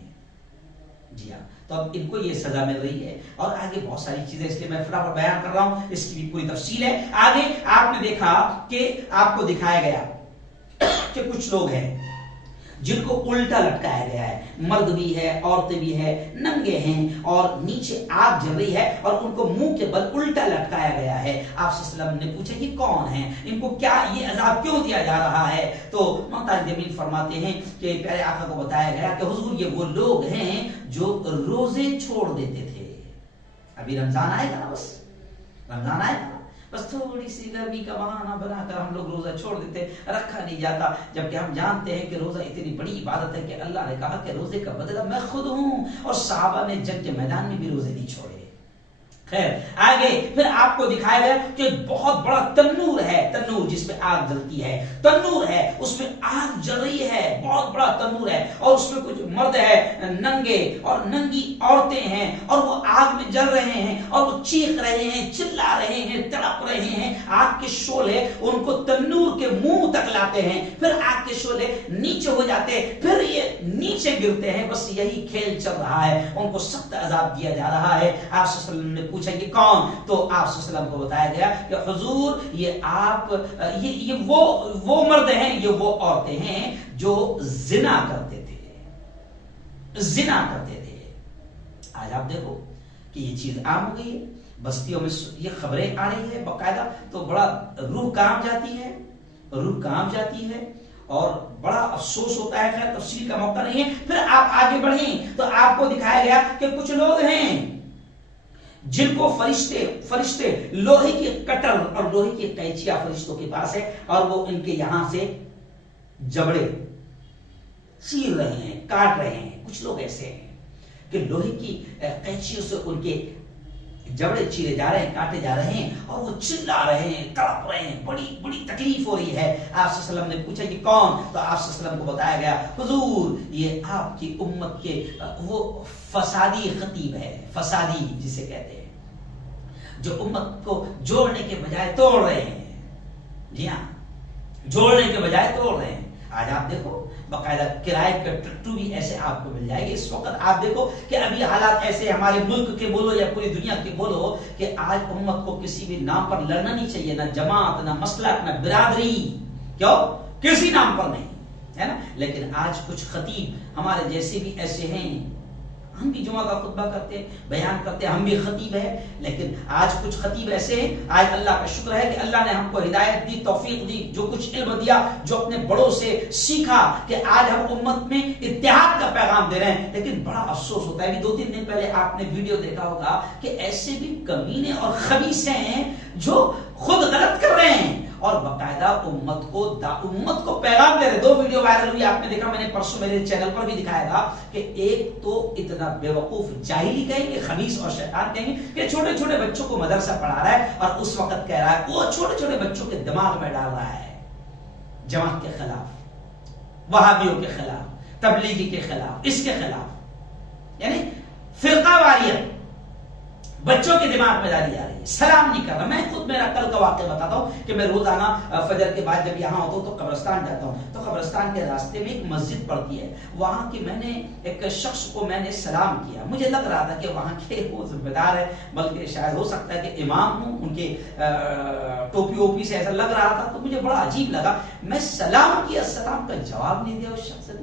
جی ہاں، تو اب ان کو یہ سزا مل رہی ہے، اور آگے بہت ساری چیزیں، اس لیے میں فٹافٹ بیان کر رہا ہوں، اس کی بھی پوری تفصیل ہے۔ آگے آپ نے دیکھا کہ آپ کو دکھایا گیا کہ کچھ لوگ ہیں جن کو الٹا لٹکایا گیا ہے، مرد بھی ہے، عورتیں بھی ہے، ننگے ہیں، اور نیچے آگ جل رہی ہے اور ان کو منہ کے بل الٹا لٹکایا گیا ہے۔ آپ صلی اللہ علیہ وسلم نے پوچھا یہ کون ہیں، ان کو کیا یہ عذاب کیوں دیا جا رہا ہے؟ تو مولانا جمیل فرماتے ہیں کہ پیارے آقا کو بتایا گیا کہ حضور یہ وہ لوگ ہیں جو روزے چھوڑ دیتے تھے۔ ابھی رمضان آئے گا نا، بس رمضان آئے گا، بس تھوڑی سی گرمی کا بہانہ بنا کر ہم لوگ روزہ چھوڑ دیتے، رکھا نہیں جاتا، جبکہ ہم جانتے ہیں کہ روزہ اتنی بڑی عبادت ہے کہ اللہ نے کہا کہ روزے کا بدلہ میں خود ہوں، اور صحابہ نے جنگ کے میدان میں بھی روزے نہیں چھوڑے۔ خیر، آگے پھر آپ کو دکھایا گیا کہ بہت بڑا تنور ہے، تنور جس میں آگ جلتی ہے، تنور ہے، اس میں آگ جل رہی ہے، بہت بڑا تنور ہے، اور اس میں کچھ مرد ہے ننگے اور ننگی عورتیں ہیں، اور وہ آگ میں جل رہے ہیں، اور وہ چیخ رہے ہیں، چلا رہے ہیں، تڑپ رہے ہیں۔ آگ کے شعلے ان کو تنور کے منہ تک لاتے ہیں، پھر آگ کے شعلے نیچے ہو جاتے ہیں، پھر یہ نیچے گرتے ہیں، بس یہی کھیل چل رہا ہے، ان کو سخت عذاب دیا جا رہا ہے۔ آپ صلی اللہ علیہ وسلم نے پوچھا یہ کون؟ تو آپ صلی اللہ علیہ وسلم کو بتایا گیا کہ حضور یہ آپ یہ وہ مرد ہیں، یہ وہ عورتیں ہیں جو زنا کرتے تھے، زنا کرتے تھے۔ آج آپ دیکھو کہ یہ چیز عام ہو گئی ہے، بستیوں میں یہ خبریں آ رہی ہے باقاعدہ، تو بڑا روح کام جاتی ہے، روح کام جاتی ہے، اور بڑا افسوس ہوتا ہے۔ خیر تفصیل کا موقع نہیں ہے۔ پھر آپ آگے بڑھیں تو آپ کو دکھایا گیا کہ کچھ لوگ ہیں جن کو فرشتے لوہے کی کٹر اور لوہے کی قینچیاں فرشتوں کے پاس ہے، اور وہ ان کے یہاں سے جبڑے چیر رہے ہیں، کاٹ رہے ہیں۔ کچھ لوگ ایسے ہیں کہ لوہے کی قینچیوں سے ان کے جبڑے چیرے جا رہے ہیں، کاٹے جا رہے ہیں، اور وہ چلا رہے ہیں، تڑپ رہے ہیں، بڑی بڑی تکلیف ہو رہی ہے۔ آپ صلی اللہ علیہ وسلم نے پوچھا یہ کون؟ تو آپ صلی اللہ علیہ وسلم کو بتایا گیا حضور یہ آپ کی امت کے وہ فسادی خطیب ہے، فسادی جسے کہتے ہیں، جو امت کو جوڑنے کے بجائے توڑ رہے ہیں۔ جی ہاں، جوڑنے کے بجائے توڑ رہے ہیں۔ آج آپ دیکھو باقاعدہ کرائے کا ٹٹو بھی ایسے آپ کو مل جائے گی۔ اس وقت آپ دیکھو کہ ابھی حالات ایسے ہمارے ملک کے بولو یا پوری دنیا کے بولو کہ آج امت کو کسی بھی نام پر لڑنا نہیں چاہیے، نہ جماعت، نہ مسلک، نہ برادری، کیوں؟ کسی نام پر نہیں، ہے نا۔ لیکن آج کچھ خطیب ہمارے جیسے بھی ایسے ہیں، ہم بھی جمعہ کا خطبہ کرتے ہیں، بیان کرتے ہیں، ہم بھی خطیب ہیں، لیکن آج کچھ خطیب ایسے ہیں، آج اللہ کا شکر ہے کہ اللہ نے ہم کو ہدایت دی، توفیق دی، جو کچھ علم دیا، جو اپنے بڑوں سے سیکھا، کہ آج ہم امت میں اتحاد کا پیغام دے رہے ہیں۔ لیکن بڑا افسوس ہوتا ہے، ابھی 2-3 دن پہلے آپ نے ویڈیو دیکھا ہوگا کہ ایسے بھی کمینے اور خبیث ہیں جو خود غلط کر رہے ہیں اور باقاعدہ امت کو پیغام دے رہے۔ 2 ویڈیو وائرل ہوئی، آپ نے دیکھا، میں نے پرسوں میرے چینل پر بھی دکھایا تھا کہ ایک تو اتنا بیوقوف جاہلی کہیں گے، خبیث اور شیطان کہیں گے کہ چھوٹے چھوٹے بچوں کو مدرسہ پڑھا رہا ہے اور اس وقت کہہ رہا ہے، وہ چھوٹے چھوٹے بچوں کے دماغ میں ڈال رہا ہے جماعت کے خلاف، وہابیوں کے خلاف، تبلیغی کے خلاف، اس کے خلاف، یعنی فرقہ واریت بچوں کے دماغ میں ڈالی جا رہی ہے۔ سلام نہیں کر رہا۔ میں خود میرا کل کا واقعہ بتاتا ہوں کہ میں روزانہ فجر کے بعد جب یہاں ہوتا ہوں تو قبرستان جاتا ہوں، تو قبرستان کے راستے میں ایک مسجد پڑتی ہے، وہاں کی میں نے ایک شخص کو میں نے سلام کیا، مجھے لگ رہا تھا کہ وہاں کے وہ ذمہ دار ہے، بلکہ شاید ہو سکتا ہے کہ امام ہوں، ان کے ٹوپی اوپی سے ایسا لگ رہا تھا، تو مجھے بڑا عجیب لگا، میں سلام کیا، سلام کا جواب نہیں دیا اس شخص نے،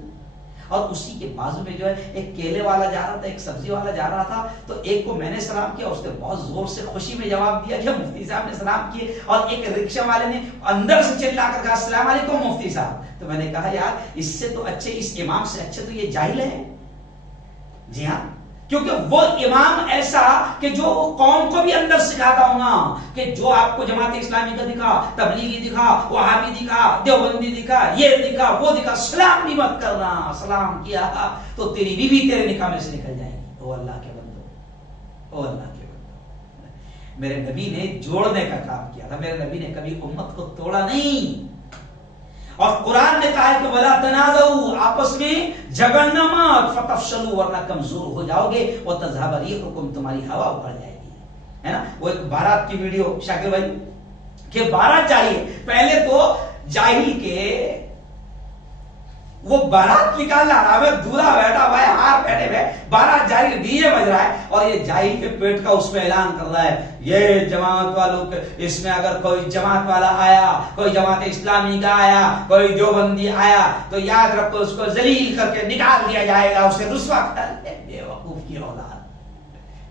اور اسی کے بازو میں جو ہے ایک کیلے والا جا رہا تھا، ایک سبزی والا جا رہا تھا، تو ایک کو میں نے سلام کیا، اس نے بہت زور سے خوشی میں جواب دیا کہ مفتی صاحب نے سلام کیے، اور ایک رکشہ والے نے اندر سے چلا کر کہا السلام علیکم مفتی صاحب۔ تو میں نے کہا یار اس سے تو اچھے، اس امام سے اچھے تو یہ جاہل ہے۔ جی ہاں، کیونکہ وہ امام ایسا کہ جو قوم کو بھی اندر سکھاتا ہوں نا، کہ جو آپ کو جماعت اسلامی کا دکھا، تبلیغی دکھا، وہابی دکھا، دیوبندی دکھا، یہ دکھا، وہ دکھا، سلام بھی مت کرنا، سلام کیا تو تیری بیوی تیرے نکاح میں سے نکل جائے گی۔ او اللہ کے بندو، او اللہ کے بندو، میرے نبی نے جوڑنے کا کام کیا تھا، میرے نبی نے کبھی امت کو توڑا نہیں، اور قرآن نے کہا ہے کہ وَلَا تَنَازَعُوا، آپس میں جھگڑنا مت، فَتَفْشَلُوا، ورنہ کمزور ہو جاؤ گے، وَتَذْهَبَ رِيحُكُمْ، تمہاری ہوا اکھڑ جائے گی، ہے نا۔ وہ ایک بارات کی ویڈیو شاکر بھائی کہ بارات چاہیے، پہلے تو جاہل کے وہ بارات نکالنا رہا ہے، دولہا بیٹھا ہوا ہے، ہار بیٹھے ہوئے، بارات جاری، ڈی جے بج رہا ہے، اور یہ جاہل کے پیٹ کا اس میں اعلان کر رہا ہے، یہ جماعت والوں کے، اس میں اگر کوئی جماعت والا آیا، کوئی جماعت اسلامی کا آیا، کوئی دیوبندی آیا، تو یاد رکھو اس کو ذلیل کر کے نکال دیا جائے گا، اسے رسوا کر دے۔ بے وقوف کی اولاد،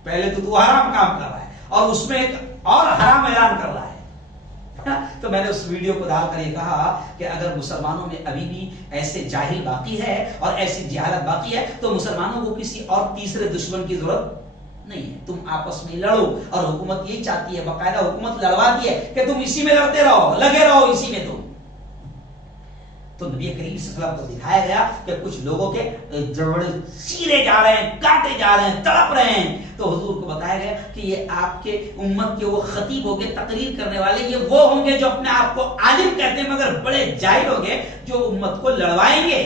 پہلے تو حرام کام کر رہا ہے اور اس میں ایک اور حرام اعلان کر رہا ہے۔ تو میں نے اس ویڈیو کو ڈال کر یہ کہا کہ اگر مسلمانوں میں ابھی بھی ایسے جاہل باقی ہے اور ایسی جہالت باقی ہے تو مسلمانوں کو کسی اور تیسرے دشمن کی ضرورت نہیں ہے، تم آپس میں لڑو، اور حکومت یہی چاہتی ہے، باقاعدہ حکومت لڑواتی ہے کہ تم اسی میں لڑتے رہو، لگے رہو اسی میں تم۔ تو نبی کریم صلی اللہ علیہ وسلم کو دکھایا گیا کہ کچھ لوگوں کے جوڑے چیرے جا رہے ہیں، کاٹے جا رہے ہیں، تڑپ رہے ہیں، تو حضور کو بتایا گیا کہ یہ آپ کے امت کے وہ خطیب ہوں گے، تقریر کرنے والے، یہ وہ ہوں گے جو اپنے آپ کو عالم کہتے ہیں مگر بڑے جاہل ہوں گے، جو امت کو لڑوائیں گے۔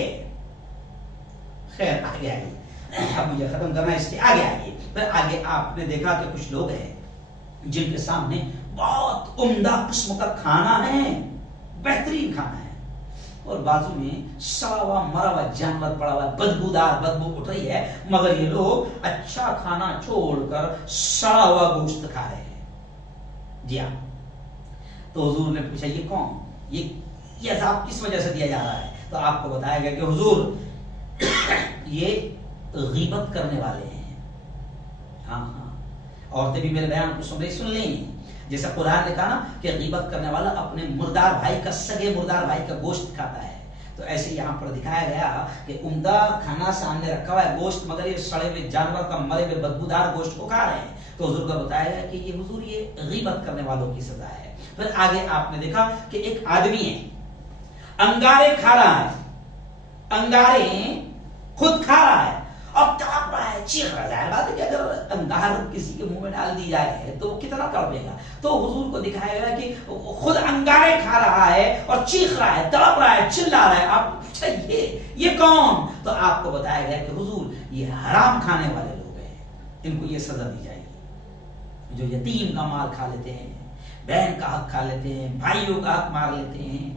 خیر آگے آئیے، اب مجھے ختم کرنا ہے، اس کے آگے آئیے۔ پھر آگے آپ نے دیکھا کہ کچھ لوگ ہیں جن کے سامنے بہت عمدہ قسم کا کھانا ہے، بہترین کھانا ہے، اور بازو میں سڑا ہوا مرا ہوا جانور پڑا ہوا ہے، بدبودار بدبو اٹھ رہی ہے، مگر یہ لوگ اچھا کھانا چھوڑ کر سڑا ہوا گوشت کھا رہے ہیں۔ جی ہاں، تو حضور نے پوچھا یہ کون، یہ عذاب کس وجہ سے دیا جا رہا ہے؟ تو آپ کو بتایا گیا کہ حضور یہ غیبت کرنے والے ہیں۔ ہاں ہاں، عورتیں بھی میرے بیان کو سن لیں، جیسا قرآن نے کہا نا کہ غیبت کرنے والا اپنے مردار بھائی کا، سگے مردار بھائی کا گوشت کھاتا ہے، تو ایسے یہاں پر دکھایا گیا کہ عمدہ کھانا سامنے رکھا ہوا ہے گوشت، مگر یہ سڑے ہوئے جانور کا، مرے ہوئے بدبودار گوشت کو کھا رہے ہیں، تو حضور کو بتایا گیا کہ یہ حضور یہ غیبت کرنے والوں کی سزا ہے۔ پھر آگے آپ نے دیکھا کہ ایک آدمی ہے، انگارے کھا رہا ہے، انگارے خود کھا رہا ہے اور تڑپ رہا ہے، چیخ رہا ہے۔ ظاہر بات ہے کہ اگر انگار کسی کے منہ میں ڈال دی جائے تو وہ کتنا تڑپے گا، تو حضور کو دکھایا گیا کہ خود انگارے کھا رہا ہے اور چیخ رہا ہے، تڑپ رہا ہے، چلا رہا ہے۔ آپ پوچھا یہ کون؟ تو آپ کو بتایا گیا کہ حضور یہ حرام کھانے والے لوگ ہیں، ان کو یہ سزا دی جائے گی، جو یتیم کا مال کھا لیتے ہیں، بہن کا حق کھا لیتے ہیں، بھائیوں کا حق مار لیتے ہیں،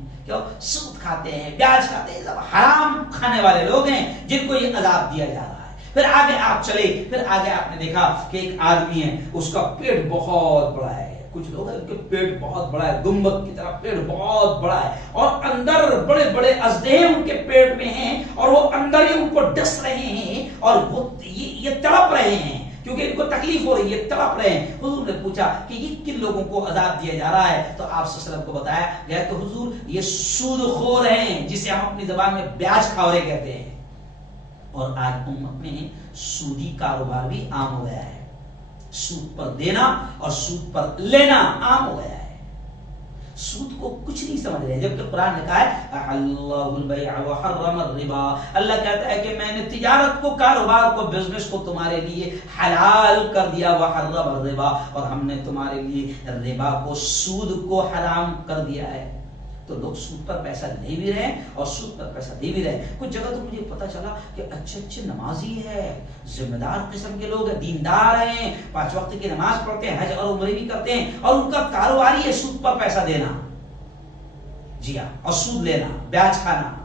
سود کھاتے ہیں، بیاج کھاتے ہیں، سب حرام کھانے والے لوگ ہیں جن کو یہ عذاب دیا جا رہا ہے۔ پھر آگے آپ چلے، پھر آگے آپ نے دیکھا کہ ایک آدمی ہے، اس کا پیٹ بہت بڑا ہے، کچھ لوگ ہیں ان کے پیٹ بہت بڑا ہے، گنبد کی طرح پیٹ بہت بڑا ہے، اور اندر بڑے بڑے اژدھے ان کے پیٹ میں ہیں، اور وہ اندر ہی ان کو ڈس رہے ہیں، اور وہ یہ تڑپ رہے ہیں کیونکہ ان کو تکلیف ہو رہی ہے، تڑپ رہے ہیں۔ حضور نے پوچھا کہ یہ کن لوگوں کو عذاب دیا جا رہا ہے؟ تو آپ صلی اللہ علیہ وسلم کو بتایا گیا کہ حضور یہ سود خور ہیں، جسے ہم اپنی زبان میں بیاج خاورے کہتے ہیں، اور آج امت میں سودی کاروبار بھی عام ہو گیا ہے، سود پر دینا اور سود پر لینا عام ہو گیا ہے، سود کو کچھ نہیں سمجھ رہے، جبکہ قرآن نے کہا ہے اللہ البیع وحرم الربا، اللہ کہتا ہے کہ میں نے تجارت کو، کاروبار کو، بزنس کو تمہارے لیے حلال کر دیا، وحرم الربا، اور ہم نے تمہارے لیے ربا کو، سود کو حرام کر دیا ہے۔ تو لوگ سود پر پیسہ لے بھی رہے ہیں اور سود پر پیسہ دے بھی رہے ہیں۔ کچھ جگہ تو مجھے پتا چلا کہ اچھے نمازی ہے، ذمہ دار قسم کے لوگ ہیں، دیندار ہیں، 5 وقت کی نماز پڑھتے ہیں، حج اور عمرے بھی کرتے ہیں، اور ان کا کاروبار ہی ہے سود پر پیسہ دینا، جی ہاں، اور سود لینا، بیاج کھانا۔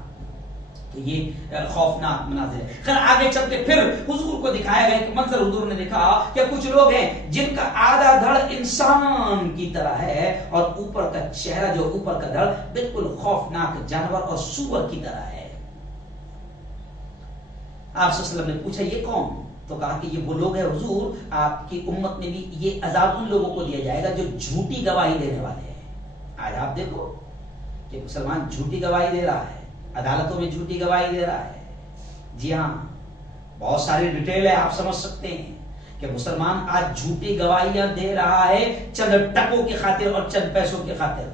تو یہ خوفناک مناظر ہے۔ خیر آگے چل کے پھر حضور کو دکھایا گیا کہ منظر حضور نے دیکھا کہ کچھ لوگ ہیں جن کا آدھا دھڑ انسان کی طرح ہے، اور اوپر کا چہرہ، جو اوپر کا دھڑ بالکل خوفناک جانور اور سور کی طرح ہے۔ آپ صلی اللہ علیہ وسلم نے پوچھا یہ کون؟ تو کہا کہ یہ وہ لوگ ہیں حضور، آپ کی امت میں بھی یہ عذاب ان لوگوں کو دیا جائے گا جو جھوٹی گواہی دینے والے ہیں۔ آج آپ دیکھو کہ مسلمان جھوٹی گواہی دے رہا ہے، عدالتوں میں جھوٹی گواہی دے رہا ہے، جی ہاں، بہت ساری ڈیٹیل ہے، آپ سمجھ سکتے ہیں کہ مسلمان آج جھوٹی گواہیاں دے رہا ہے چند ٹکوں کی خاطر اور چند پیسوں کی خاطر۔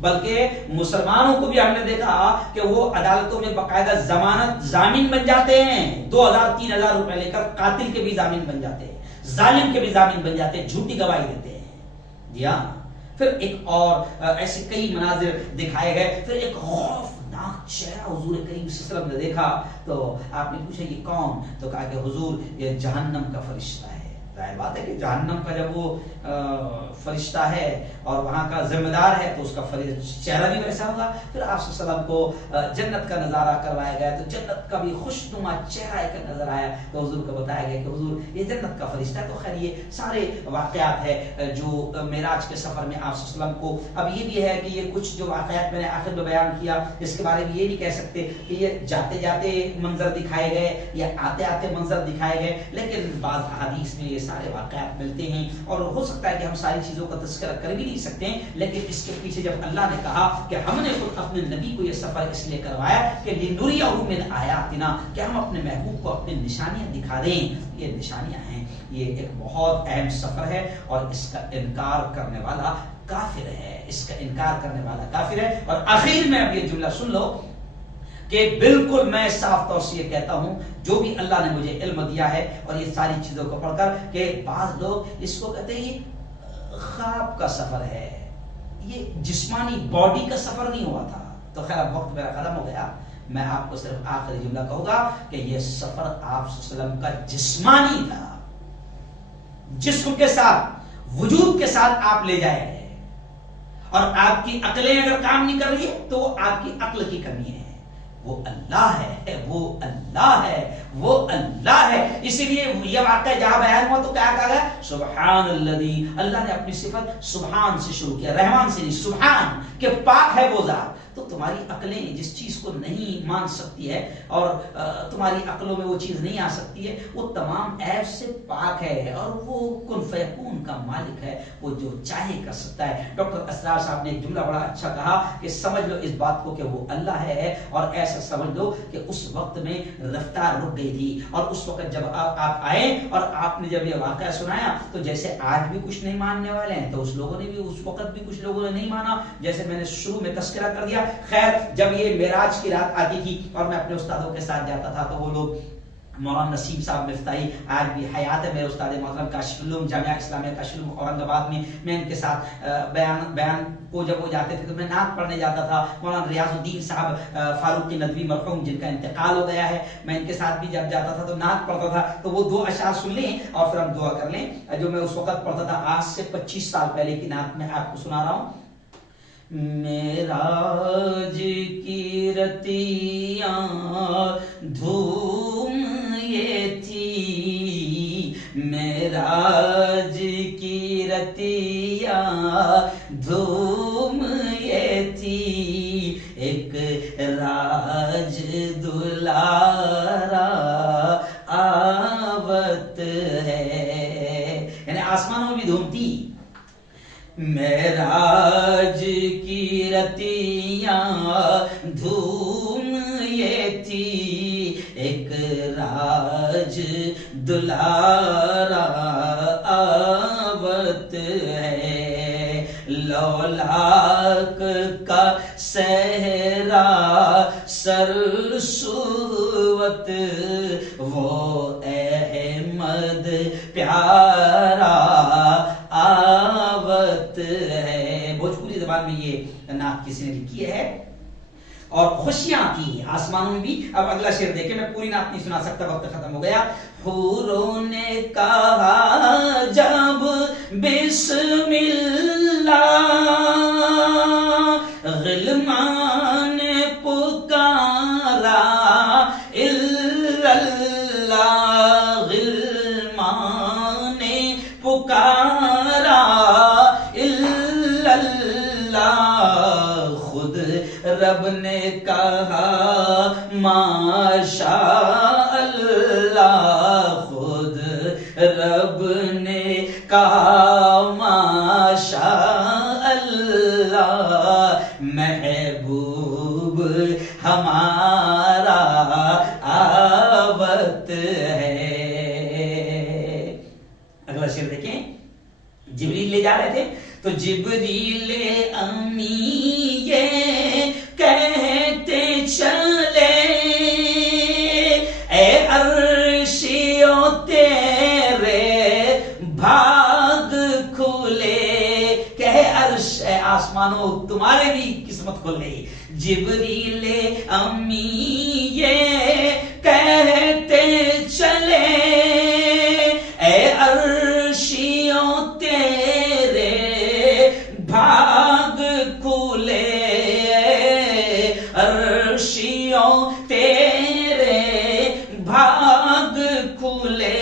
بلکہ مسلمانوں کو بھی ہم نے دیکھا کہ وہ عدالتوں میں باقاعدہ ضمانت ضامن بن جاتے ہیں، 2000-3000 روپے لے کر قاتل کے بھی ضامن بن جاتے ہیں، ظالم کے بھی ضامن بن جاتے ہیں، جھوٹی گواہی دیتے ہیں، جی ہاں۔ پھر ایک اور ایسے کئی مناظر دکھائے گئے۔ پھر ایک خوفناک چہرہ حضور کریم صلی اللہ علیہ وسلم نے دیکھا، تو آپ نے پوچھا یہ کون؟ تو کہا کہ حضور یہ جہنم کا فرشتہ ہے۔ ظاہر بات ہے کہ جہنم کا جب وہ فرشتہ ہے اور وہاں کا ذمہ دار ہے تو اس کا چہرہ بھی ویسا ہوگا۔ پھر آپ صلی اللہ علیہ وسلم کو جنت کا نظارہ کروایا گیا تو جنت کا بھی خوشنما چہرہ ایک نظر آیا، تو حضور کو بتایا گیا کہ حضور یہ جنت کا فرشتہ ہے۔ تو خیر یہ سارے واقعات ہے جو معراج کے سفر میں آپ صلی اللہ علیہ وسلم کو، اب یہ بھی ہے کہ یہ کچھ جو واقعات میں نے آخر میں بیان کیا اس کے بارے میں یہ نہیں کہہ سکتے کہ یہ جاتے جاتے منظر دکھائے گئے یا آتے آتے منظر دکھائے گئے، لیکن بعض احادیث میں یہ سارے واقعات ملتے ہیں، اور ہو سکتا ہے کہ ہم ساری چیزوں کا تذکرہ کر بھی نہیں سکتے ہیں، لیکن اس کے پیچھے جب اللہ نے کہا کہ ہم نے خود اپنے نبی کو یہ سفر اس لیے کروایا کہ لِنُرِيَهُ مِنْ آیاتنا، کہ ہم اپنے محبوب کو اپنی نشانیاں دکھا دیں۔ یہ نشانیاں ہیں، یہ ایک بہت اہم سفر ہے، اور اس کا انکار کرنے والا کافر ہے، اس کا انکار کرنے والا کافر ہے۔ اور آخر میں اب یہ جملہ سن لو کہ بالکل میں صاف طور سے یہ کہتا ہوں، جو بھی اللہ نے مجھے علم دیا ہے اور یہ ساری چیزوں کو پڑھ کر، کہ بعض لوگ اس کو کہتے ہیں یہ خواب کا سفر ہے، یہ جسمانی باڈی کا سفر نہیں ہوا تھا۔ تو خیر اب وقت میرا ختم ہو گیا، میں آپ کو صرف آخری جملہ کہوں گا کہ یہ سفر آپ صلی اللہ علیہ وسلم کا جسمانی تھا، جسم کے ساتھ، وجود کے ساتھ آپ لے جائے گئے، اور آپ کی عقلیں اگر کام نہیں کر رہی ہے تو وہ آپ کی عقل کی کمی ہے۔ وہ اللہ ہے، وہ اللہ ہے، وہ اللہ ہے۔ اسی لیے یہ واقعہ جہاں بیان ہوا تو کیا کہا گیا؟ سبحان الذی، اللہ نے اپنی صفت سبحان سے شروع کیا، رحمان سے نہیں، سبحان، کہ پاک ہے وہ ذات۔ تو تمہاری عقلیں جس چیز کو نہیں مان سکتی ہے اور تمہاری عقلوں میں وہ چیز نہیں آ سکتی ہے، وہ تمام عیب سے پاک ہے، اور وہ کن فیکون کا مالک ہے، وہ جو چاہے کر سکتا ہے۔ ڈاکٹر اسرار صاحب نے ایک جملہ بڑا اچھا کہا کہ سمجھ لو اس بات کو کہ وہ اللہ ہے، اور ایسا سمجھ لو کہ اس وقت میں رفتار رک گئی تھی، اور اس وقت جب آپ آئے اور آپ نے جب یہ واقعہ سنایا تو جیسے آج بھی کچھ نہیں ماننے والے ہیں تو اس لوگوں نے بھی، اس وقت بھی کچھ لوگوں نے نہیں مانا، جیسے میں نے شروع میں تذکرہ کر دیا۔ خیر جب یہ معراج کی رات آتی تھی اور میں اپنے استادوں کے ساتھ جاتا تھا تو وہ لوگ، مولانا نسیم صاحب مفتاحی آج بھی حیات ہے، میرے استاد محترم کاشف العلوم جامعہ اسلامیہ کاشف العلوم اورنگ آباد میں ان کے ساتھ بیان کو جب وہ جاتے تھے تو میں نعت پڑھنے جاتا تھا۔ مولانا ریاض الدین صاحب فاروقی ندوی مرحوم جن کا انتقال ہو گیا ہے، میں ان کے ساتھ بھی جب جاتا تھا تو نعت پڑھتا تھا، تو وہ 2 اشعار سن لیں اور پھر ہم دعا کر لیں، جو میں اس وقت پڑھتا تھا۔ آج سے 25 سال پہلے کی نعت میں آپ کو سنا رہا ہوں۔ معراج کی رتیاں دھوم یہ تھی، معراج کی رتیاں آوت ہے، یعنی آسمانوں میں بھی دھوم تھی۔ معراج کی رتیاں دھوم یہ تھی، ایک راج دلارا آوت ہے، لولاک کا صحرا سرسوت، وہ احمد پیارا آوت ہے۔ بھوجپوری زبان میں یہ نعت کسی نے لکھی ہے، اور خوشیاں کی آسمانوں میں بھی۔ اب اگلا شعر دیکھیں، میں پوری نعت نہیں سنا سکتا، وقت ختم ہو گیا۔ حوروں نے کہا جب بسم اللہ، غلمان نے پکارا الا اللہ، غلمان نے پکارا الا اللہ، خود رب نے کہا ماشاء اللہ، خود رب نے کہا ماشاء اللہ، محبوب ہمارا آوت ہے۔ اگلا شعر دیکھیں، جبریل لے جا رہے تھے تو جبریل امی یہ کہتے چلے، اے عرشیوں تیرے بھاگ کھلے، کہ عرش اے آسمانوں تمہارے بھی قسمت کھل گئی۔ جبریل امی یہ کہتے چلے، اے عرشیوں تیرے بھاگ کھلے، عرشیوں تیرے بھاگ کھلے،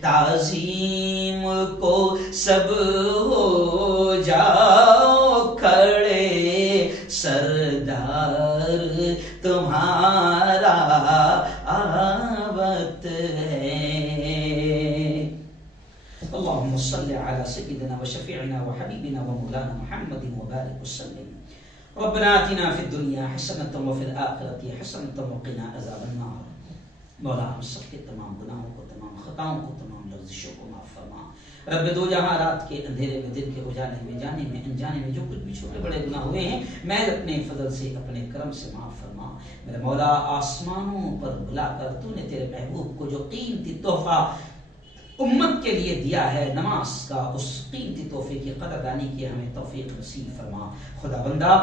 تعظیم کو سب ہو جاؤ کھڑے، سردار تمہارا آوت ہے۔ اللهم صل على سيدنا وشفيعنا وحبيبنا ومولانا محمد وبارك وسلم۔ ربنا آتنا في الدنيا حسنة وفي الآخرة حسنة وقنا عذاب النار۔ مولا ہم سب کے تمام گناہوں کو، تمام خطاؤں کو، تمام لغزشوں کو معاف فرما۔ رب دو جہاں رات کے اندھیرے میں، دن کے اجالے میں، جانے میں انجانے میں جو کچھ بھی چھوٹے بڑے گناہ ہوئے ہیں، میں اپنے فضل سے، اپنے کرم سے معاف فرما۔ میرے مولا آسمانوں پر بلا کر تو نے تیرے محبوب کو جو قیمتی تحفہ امت کے لیے دیا ہے نماز کا، اس قیمتی تحفے کی قدردانی کی ہمیں توفیق نصیب فرما۔ خدا بندہ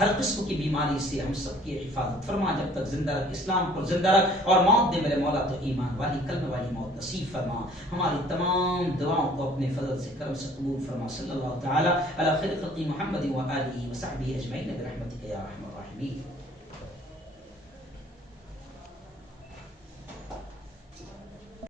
ہر قسم کی بیماری سے ہم سب کی حفاظت فرما، جب تک زندہ رکھ، اسلام پر زندہ رکھ، اور موت دے میرے مولا تو ایمان والی، کلمہ والی موت نصیب فرما۔ ہماری تمام دعاؤں کو اپنے فضل سے، کرم سے قبول فرما۔ صلی اللہ تعالی علی خیر خلق محمد و آلہ و صحبہ اجمعین برحمتک یا ارحم الراحمین۔